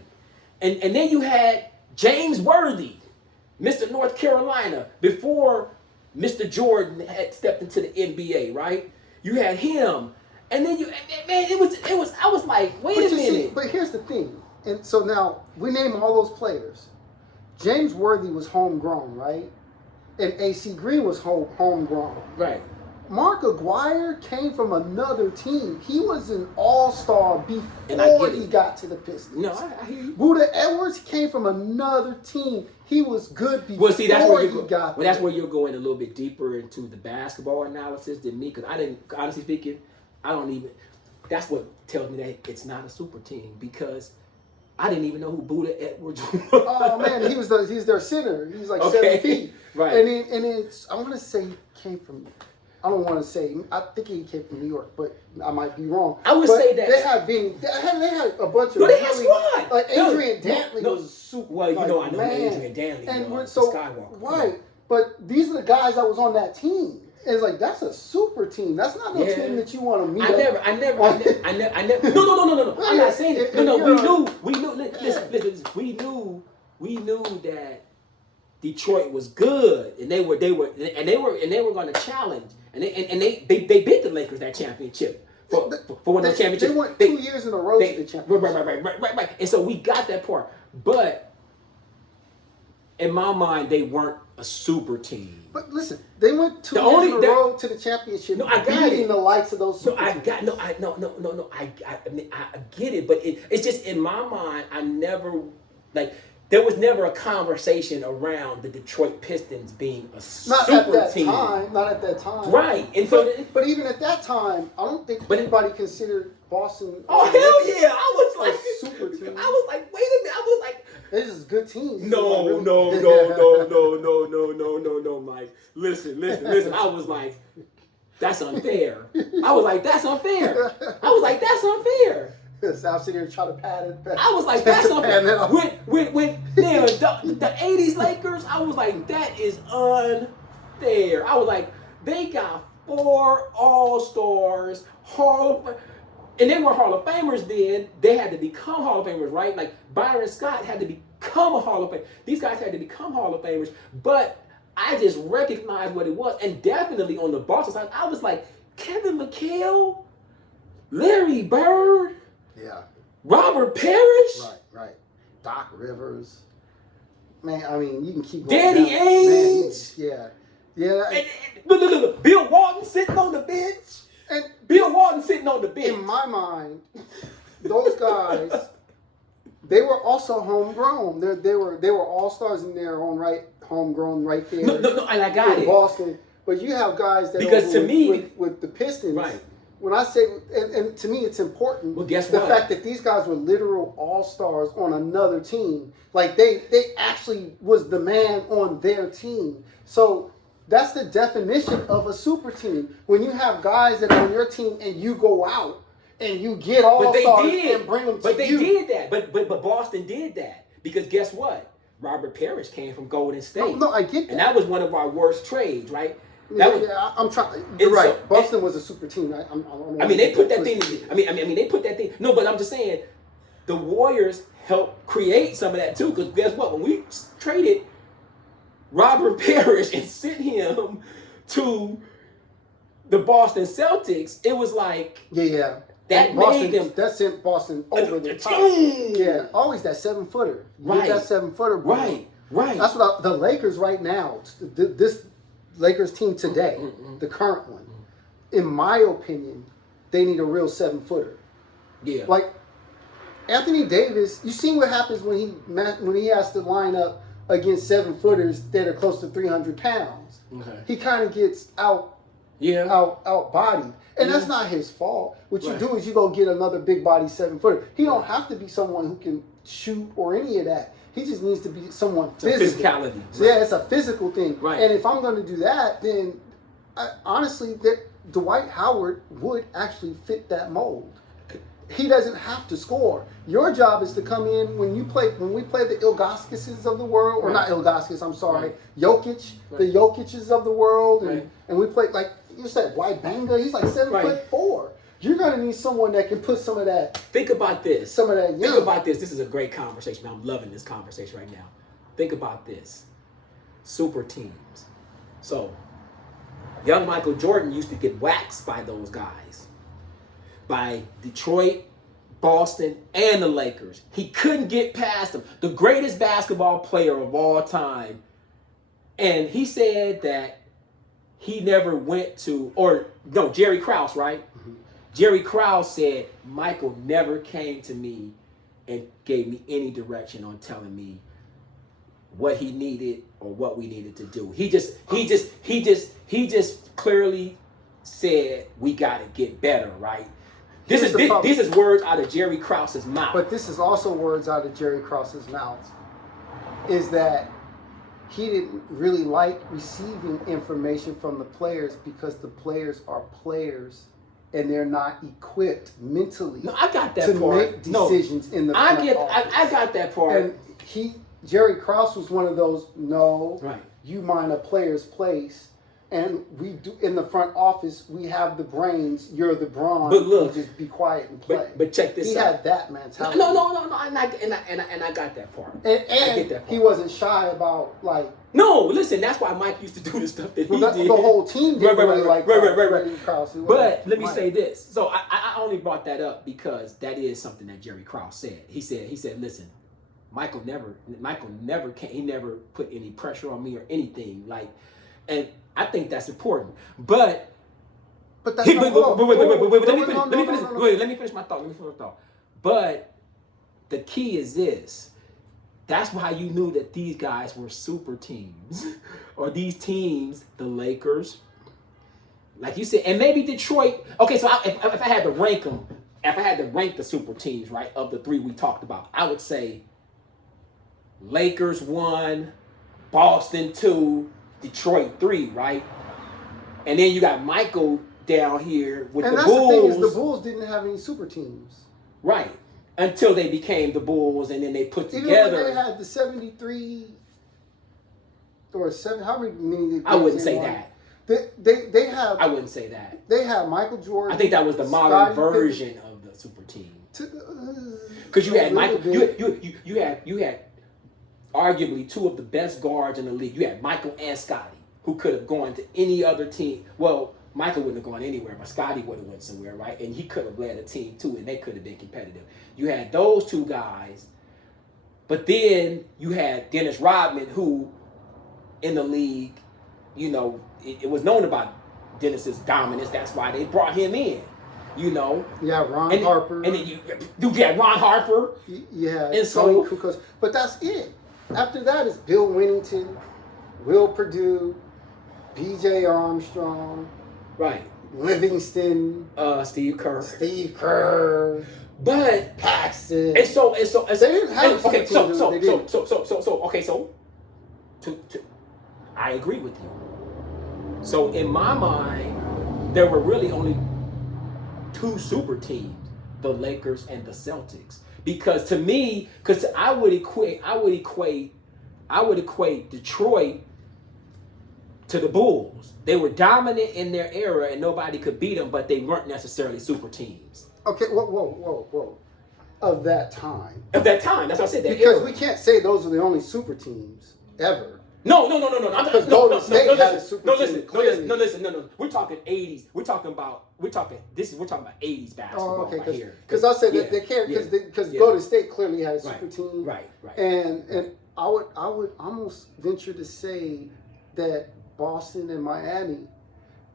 and then you had James Worthy, Mr. North Carolina, before Mr. Jordan had stepped into the NBA, right? You had him, and then it was. I was like, wait a minute. See, but here's the thing, and so now we name all those players. James Worthy was homegrown, right? And AC Green was homegrown, right? Mark Aguirre came from another team. He was an all-star before he got to the Pistons. No, I hear you. Buda Edwards came from another team. He was good before he got there. That's where you're going a little bit deeper into the basketball analysis than me, because I didn't, honestly speaking, I don't even, that's what tells me that it's not a super team, because I didn't even know who Buda Edwards was. Oh man, he's their center. He's like 7 feet. Right. And it's I want to say he came from, I don't want to say, I think he came from New York, but I might be wrong. I would say that they had a bunch of they had squad. Like Adrian Dantley was super. Well, like, I know man. Adrian Dantley, and so Skywalker, right. But these are the guys that was on that team. And it's like, that's a super team. That's not no team that you want to meet. I never. No. I'm not saying it. No. We knew. Listen. We knew that Detroit was good, and they were going to challenge, and they beat the Lakers that championship for one of the championships. They went 2 years in a row to the championship. Right. And so we got that part, but in my mind, they weren't a super team. But listen, they went 2 years in a row to the championship, beating the likes of those super teams. I get it, but it's just in my mind, I never, like, there was never a conversation around the Detroit Pistons being a super team. Not at that time. Right. And but even at that time, I don't think anybody considered Boston. Oh, hell yeah. I was like, super team. I was like, wait a minute. I was like, this is good teams. No, Mike. Listen. I was like, that's unfair. I was like, that's unfair. I'm sitting here trying to pad it. I was like, that's unfair. When the 80s Lakers, I was like, that is unfair. I was like, they got 4 All-Stars, and they were Hall of Famers then. They had to become Hall of Famers, right? Like Byron Scott had to become a Hall of Famer. These guys had to become Hall of Famers. But I just recognized what it was. And definitely on the Boston side, I was like, Kevin McHale, Larry Bird, Robert Parrish. Right. Doc Rivers. Man, I mean, you can keep going. Danny Ainge. Yeah. And Bill Walton sitting on the bench. In my mind, those guys, they were also homegrown. They were all-stars in their own right, homegrown right there. No, and I got it. Boston. But you have guys that because to me with the Pistons, right. When I say, and to me it's important, well, guess the what? fact that these guys were literal all-stars on another team. Like they actually was the man on their team. So that's the definition of a super team. When you have guys that are on your team and you go out and you get all-stars and bring them to you. But they did that. But Boston did that. Because guess what? Robert Parrish came from Golden State. No, I get that. And that was one of our worst trades, right? I'm trying. You're right. Boston was a super team. They put that thing. They put that thing. No, but I'm just saying, the Warriors helped create some of that too. Because guess what? When we traded Robert Parrish and sent him to the Boston Celtics, it was like that made them. That sent Boston over the top. Yeah, always that 7-footer. Right. That 7-footer. Right. That's what the Lakers right now. This Lakers team today, the current one, in my opinion, they need a real 7-footer. Yeah. Like Anthony Davis, you seen what happens when he has to line up against 7-footers that are close to 300 pounds. Okay. He kind of gets out bodied. And that's not his fault. What you do is you go get another big body 7-footer. He don't have to be someone who can shoot or any of that. He just needs to be someone physical. Physicality. So it's a physical thing. Right. And if I'm going to do that, then honestly, Dwight Howard would actually fit that mold. He doesn't have to score. Your job is to come in when we play the Ilgauskas of the world, or not Ilgauskas, I'm sorry, Jokic, the Jokic's of the world, and we play like you said, White Banga. He's like 7'4". you're going to need someone that can put some of that. Think about this. Some of that. Think young. about this. This is a great conversation. I'm loving this conversation right now. Think about this. Super teams. So, young Michael Jordan used to get waxed by those guys. By Detroit, Boston, and the Lakers. He couldn't get past them. The greatest basketball player of all time. And he said that he never went to, Jerry Krause, right? Mm-hmm. Jerry Krause said Michael never came to me and gave me any direction on telling me what he needed or what we needed to do. He just clearly said we got to get better, right? This is words out of Jerry Krause's mouth. But this is also words out of Jerry Krause's mouth. Is that he didn't really like receiving information from the players because the players are players and they're not equipped mentally. No, I got that to part. make decisions in the I got that part. And Jerry Krause was one of those. No, right. You mind a player's place, and we do in the front office. We have the brains. You're the brawn. But look, just be quiet and play. But check this out. He had that mentality. No. And I got that part. And I get that part. He wasn't shy about like. No, listen. That's why Mike used to do the stuff that he did. The whole team did right. Krause. But let me say this. So I only brought that up because that is something that Jerry Krause said. He said, listen, Michael never came. He never put any pressure on me or anything like, and I think that's important. But that's wait, not let me finish my thought. But the key is this. That's why you knew that these guys were super teams, or these teams, the Lakers, like you said, and maybe Detroit. Okay, so if I had to rank them, if I had to rank the super teams, right, of the three we talked about, I would say Lakers 1, Boston 2, Detroit 3, right? And then you got Michael down here with the Bulls. And that's the thing is the Bulls didn't have any super teams. Right. Until they became the Bulls, and then they put together. Even when they had the 73 or 7, how many? I wouldn't say that. They have. I wouldn't say that. They have Michael Jordan. I think that was the modern version of the super team. Because you had Michael. You had arguably two of the best guards in the league. You had Michael and Scotty, who could have gone to any other team. Well, Michael wouldn't have gone anywhere, but Scotty would have went somewhere, right? And he could have led a team too, and they could have been competitive. You had those two guys, but then you had Dennis Rodman, who in the league, it was known about Dennis's dominance. That's why they brought him in, Yeah, Ron Harper. And then you had Ron Harper. Yeah, and so, but that's it. After that is Bill Winnington, Will Perdue, B.J. Armstrong. Right. Livingston. Steve Kerr. But Paxson. And so they didn't have I agree with you. So in my mind, there were really only two super teams, the Lakers and the Celtics. Because to me, I would equate Detroit to the Bulls. They were dominant in their era and nobody could beat them, but they weren't necessarily super teams. Okay, whoa. Of that time. That's what I said. Because we can't say those are the only super teams ever. No. Because Golden State had a super team. No. We're talking 80s. We're talking about 80s basketball right here. Because I said that they can't because Golden State clearly had a super team. Right. And I would almost venture to say that Boston and Miami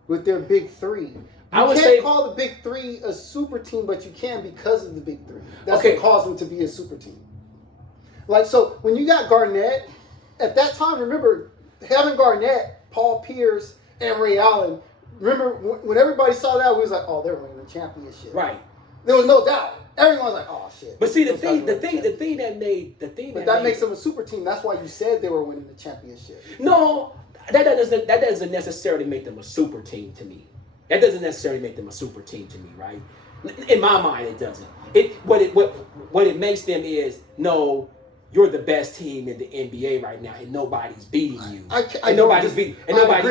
with their big three. You can't call the big three a super team, but you can because of the big three. That's what caused them to be a super team. Like, so when you got Garnett, at that time, remember, having Garnett, Paul Pierce, and Ray Allen, remember when everybody saw that, we was like, oh, they're winning the championship. Right. There was no doubt. Everyone was like, oh, shit. But see, the thing that makes them a super team. That's why you said they were winning the championship. No, that doesn't necessarily make them a super team to me. That doesn't necessarily make them a super team to me, right? In my mind, it doesn't. What it makes them is, no, you're the best team in the NBA right now, and nobody's beating you. I nobody's agree.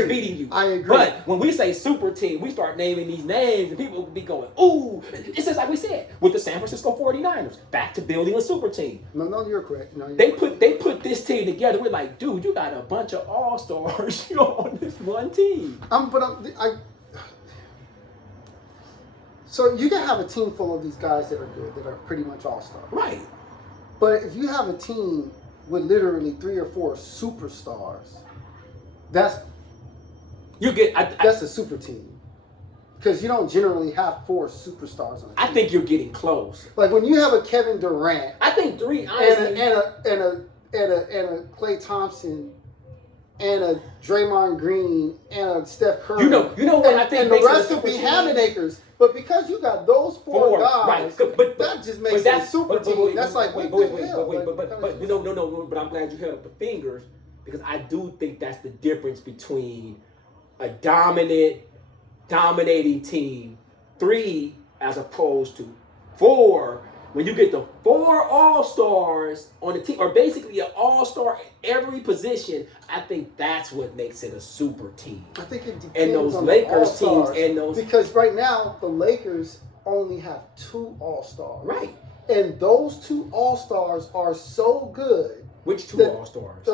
beating you. I agree. But when we say super team, we start naming these names, and people will be going, "Ooh!" It's just like we said with the San Francisco 49ers, back to building a super team. No, you're correct. No, They put this team together. We're like, dude, you got a bunch of all stars on this one team. So you can have a team full of these guys that are good, that are pretty much all stars. Right. But if you have a team with literally 3 or 4 superstars, that's a super team. Because you don't generally have 4 superstars on a team. I think you're getting close. Like when you have a Kevin Durant, I think 3 honestly, and a Klay Thompson, and a Draymond Green, and a Steph Curry. You know what I think and makes the rest it a could be super Hammond team? Acres. But because you got those 4 guys, right. But that just makes it a super team. That's like, but I'm glad you held up the fingers, because I do think that's the difference between a dominating team, 3 as opposed to 4. When you get the 4 all-stars on the team, or basically an all-star at every position, I think that's what makes it a super team. I think it depends and those on Lakers the all-stars, teams and those, because right now the Lakers only have 2 all-stars. right. And those 2 all-stars are so good. Which 2 all-stars?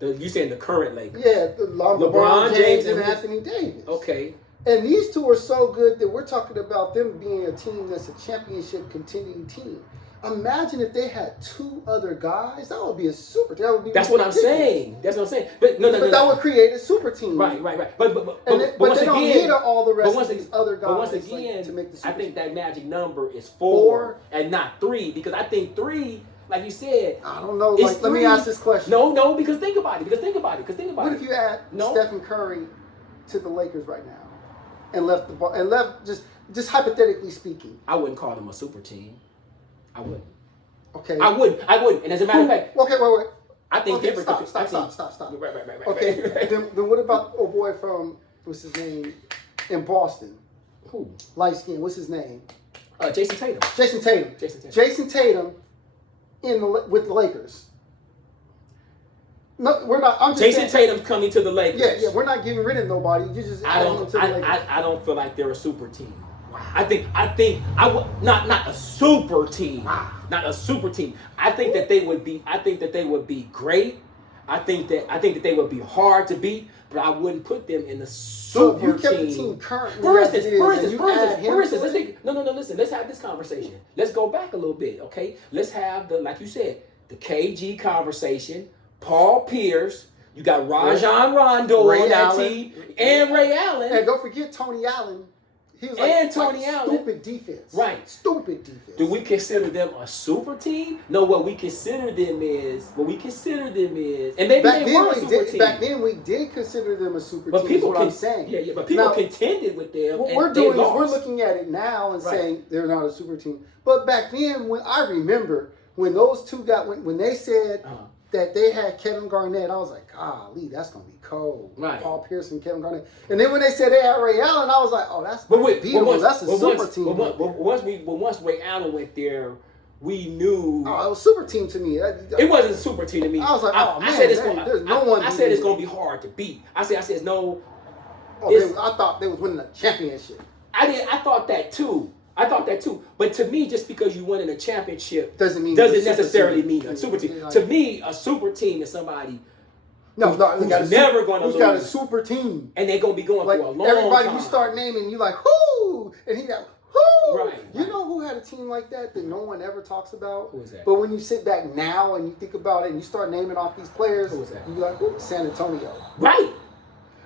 You saying the current Lakers? Yeah, LeBron James and Anthony Davis. Okay. And these 2 are so good that we're talking about them being a team that's a championship contending team. Imagine if they had 2 other guys. That would be a super team. That's what I'm saying. But that would create a super team. Right. But once they don't again, need all the rest of these other guys. But once again, to make the super I think team. that magic number is 4 and not 3, because I think 3, like you said, I don't know. Like, let me ask this question. No, because think about it. What if you add Stephen Curry to the Lakers right now, and left the ball, and left just hypothetically speaking? I wouldn't call them a super team. I wouldn't. Okay. I wouldn't. And as a matter of fact, okay, wait. I think stop. Right. Okay. Then what about old boy from, what's his name, in Boston? Who? Light skin. What's his name? Jason Tatum. Jason Tatum with the Lakers. No, we're not. I'm just Jason saying, Tatum's coming to the Lakers. Yeah. We're not getting rid of nobody. You just adding them to the Lakers. I don't feel like they're a super team. Wow. I think I would not a super team. Wow. Not a super team. I think that they would be. I think that they would be great. I think that they would be hard to beat, but I wouldn't put them in the super team. So if you kept team. the team current, For instance, listen. Listen. Let's have this conversation. Let's go back a little bit, okay? Let's have like you said, the KG conversation. Paul Pierce. You got Rajon Rondo on that team, and Ray Allen. And don't forget Tony Allen. He was Allen. Stupid defense. Right. Stupid defense. Do we consider them a super team? No, what we consider them is, and maybe they were a super team. Back then we did consider them a super team. People, I'm saying. Yeah, but people contended with them. What we're doing is we're looking at it now and saying they're not a super team. But back then, when I remember when those 2 when they said that they had Kevin Garnett, I was like, golly, that's gonna be cold. Right. Paul Pierce and Kevin Garnett. And then when they said they had Ray Allen, I was like, oh, that's beatable. That's a super team. Once Ray Allen went there, we knew. Oh, it was super team to me. It wasn't a super team to me. I was like, oh man, there's no one. I said it's gonna be hard to beat. I said no. I thought they was winning a championship. I thought that too. But to me, just because you win in a championship doesn't necessarily mean a super team. To me, a super team is somebody who's never going to lose. Who's got a super team. And they're going to be going for a long everybody time. You start naming, you like, whoo! And he got, whoo! Right. You know who had a team like that no one ever talks about? Who is that? But when you sit back now and you think about it and you start naming off these players, who is that? you're like, ooh, San Antonio. Right.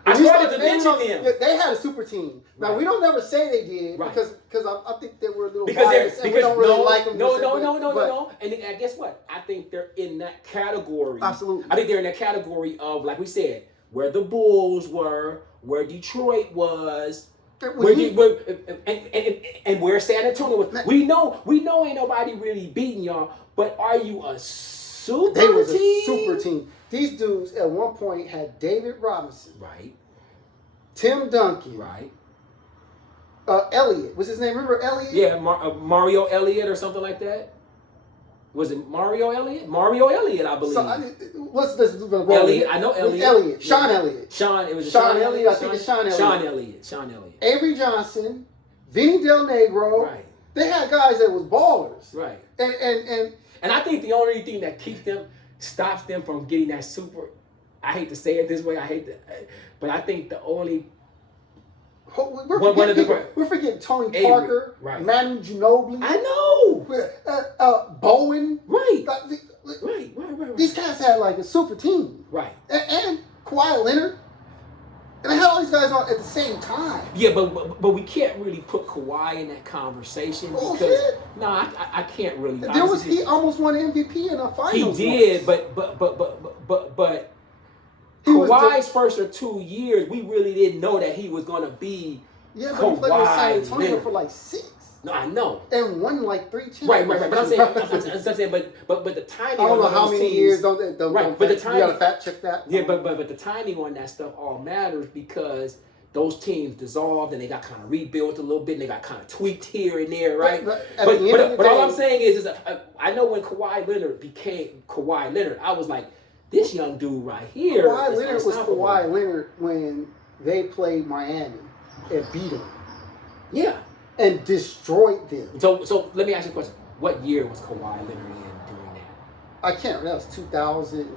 I started to mention them. They had a super team. Now, right. We don't ever say they did because I think they were a little biased and because we don't really like them. No. And guess what? I think they're in that category. Absolutely. I think they're in that category of, like we said, where the Bulls were, where Detroit was, and where San Antonio was. We know ain't nobody really beating y'all, but are you a super team? They was a super team. These dudes at one point had David Robinson. Right. Tim Duncan. Right. Elliott. What's his name? Remember Elliott? Yeah, Mario Elliott or something like that. Was it Mario Elliott? Mario Elliott, I believe. So, what's this? Elliott, I know Elliott. Elliott. Sean Yeah. Elliott. Sean, it was Sean Elliott. I think it's Sean Elliott. Sean Elliott. Avery Johnson, Vinny Del Negro. Right. They had guys that was ballers. Right. And I think the only thing that stops them from getting that super, I hate to say it this way, but I think the only we're forgetting Tony Avery, Parker, right. Manu Ginobili. I know. Bowen. Right. Right. Right. These guys had like a super team. Right. And Kawhi Leonard. And I had all these guys on at the same time. Yeah, but we can't really put Kawhi in that conversation because I can't really. He almost won MVP in the finals. He did, but Kawhi's first or 2 years, we really didn't know that he was going to be. Yeah, but he played with San Antonio for like 6. No, I know. And won like 3 championships. Right. But I'm saying, but the timing. I don't know how many years. Don't right. But the timing. You gotta fact check that. Yeah, but the timing on that stuff all matters because those teams dissolved and they got kind of rebuilt a little bit and they got kind of tweaked here and there, right? But all I'm saying is I know when Kawhi Leonard became Kawhi Leonard, I was like, this young dude right here. Kawhi Leonard was Kawhi Leonard when they played Miami and beat them. Yeah. And destroyed them. So let me ask you a question. What year was Kawhi Leonard in during that? I can't remember. That was 2000.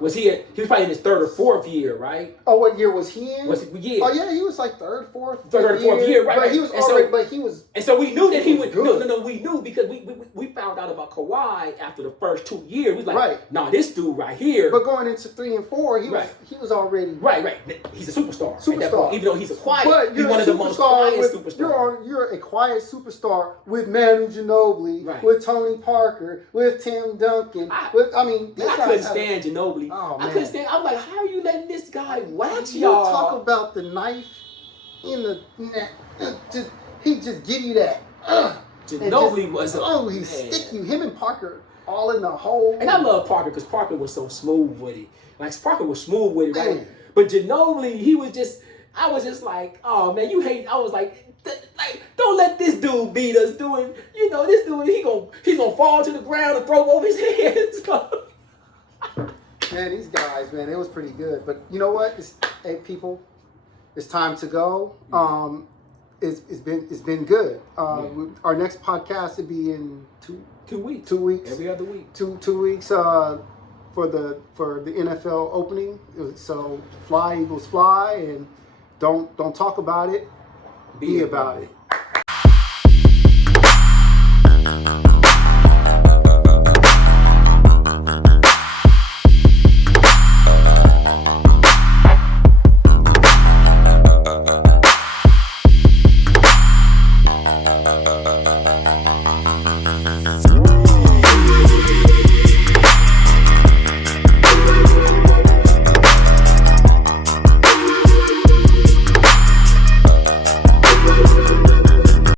He was probably in his 3rd or 4th year, right? Oh, what year was he in? Yeah. Oh yeah, he was like 3rd, 4th. 3rd or 4th year, right? But he was already. And so we knew that he would. No. We knew because we found out about Kawhi after the first 2 years. We was like, nah, this dude right here. But going into 3 and 4, he was already right. He's a superstar. At that point, even though he's a quiet, he's one of the most quiet superstars. You're a quiet superstar with Manu Ginobili, with Tony Parker, with Tim Duncan. I couldn't stand Ginobili. Oh, man. I couldn't stand. I'm like, how are you letting this guy wax you y'all? Talk about the knife in the he just give you that. Ginobili was he stick you. Him and Parker all in the hole. And I love Parker because Parker was so smooth with it. Like Parker was smooth with it, right? But Ginobili, I was just like, oh man, you hate. I was like, don't let this dude beat us. Doing, this dude, he's gonna fall to the ground and throw over his head. Man, these guys, man, it was pretty good. But you know what? Hey, people, it's time to go. It's been good. Our next podcast will be in 2 weeks. 2 weeks. Every other week. 2 weeks for the NFL opening. So fly, Eagles, fly, and don't talk about it. Be about it.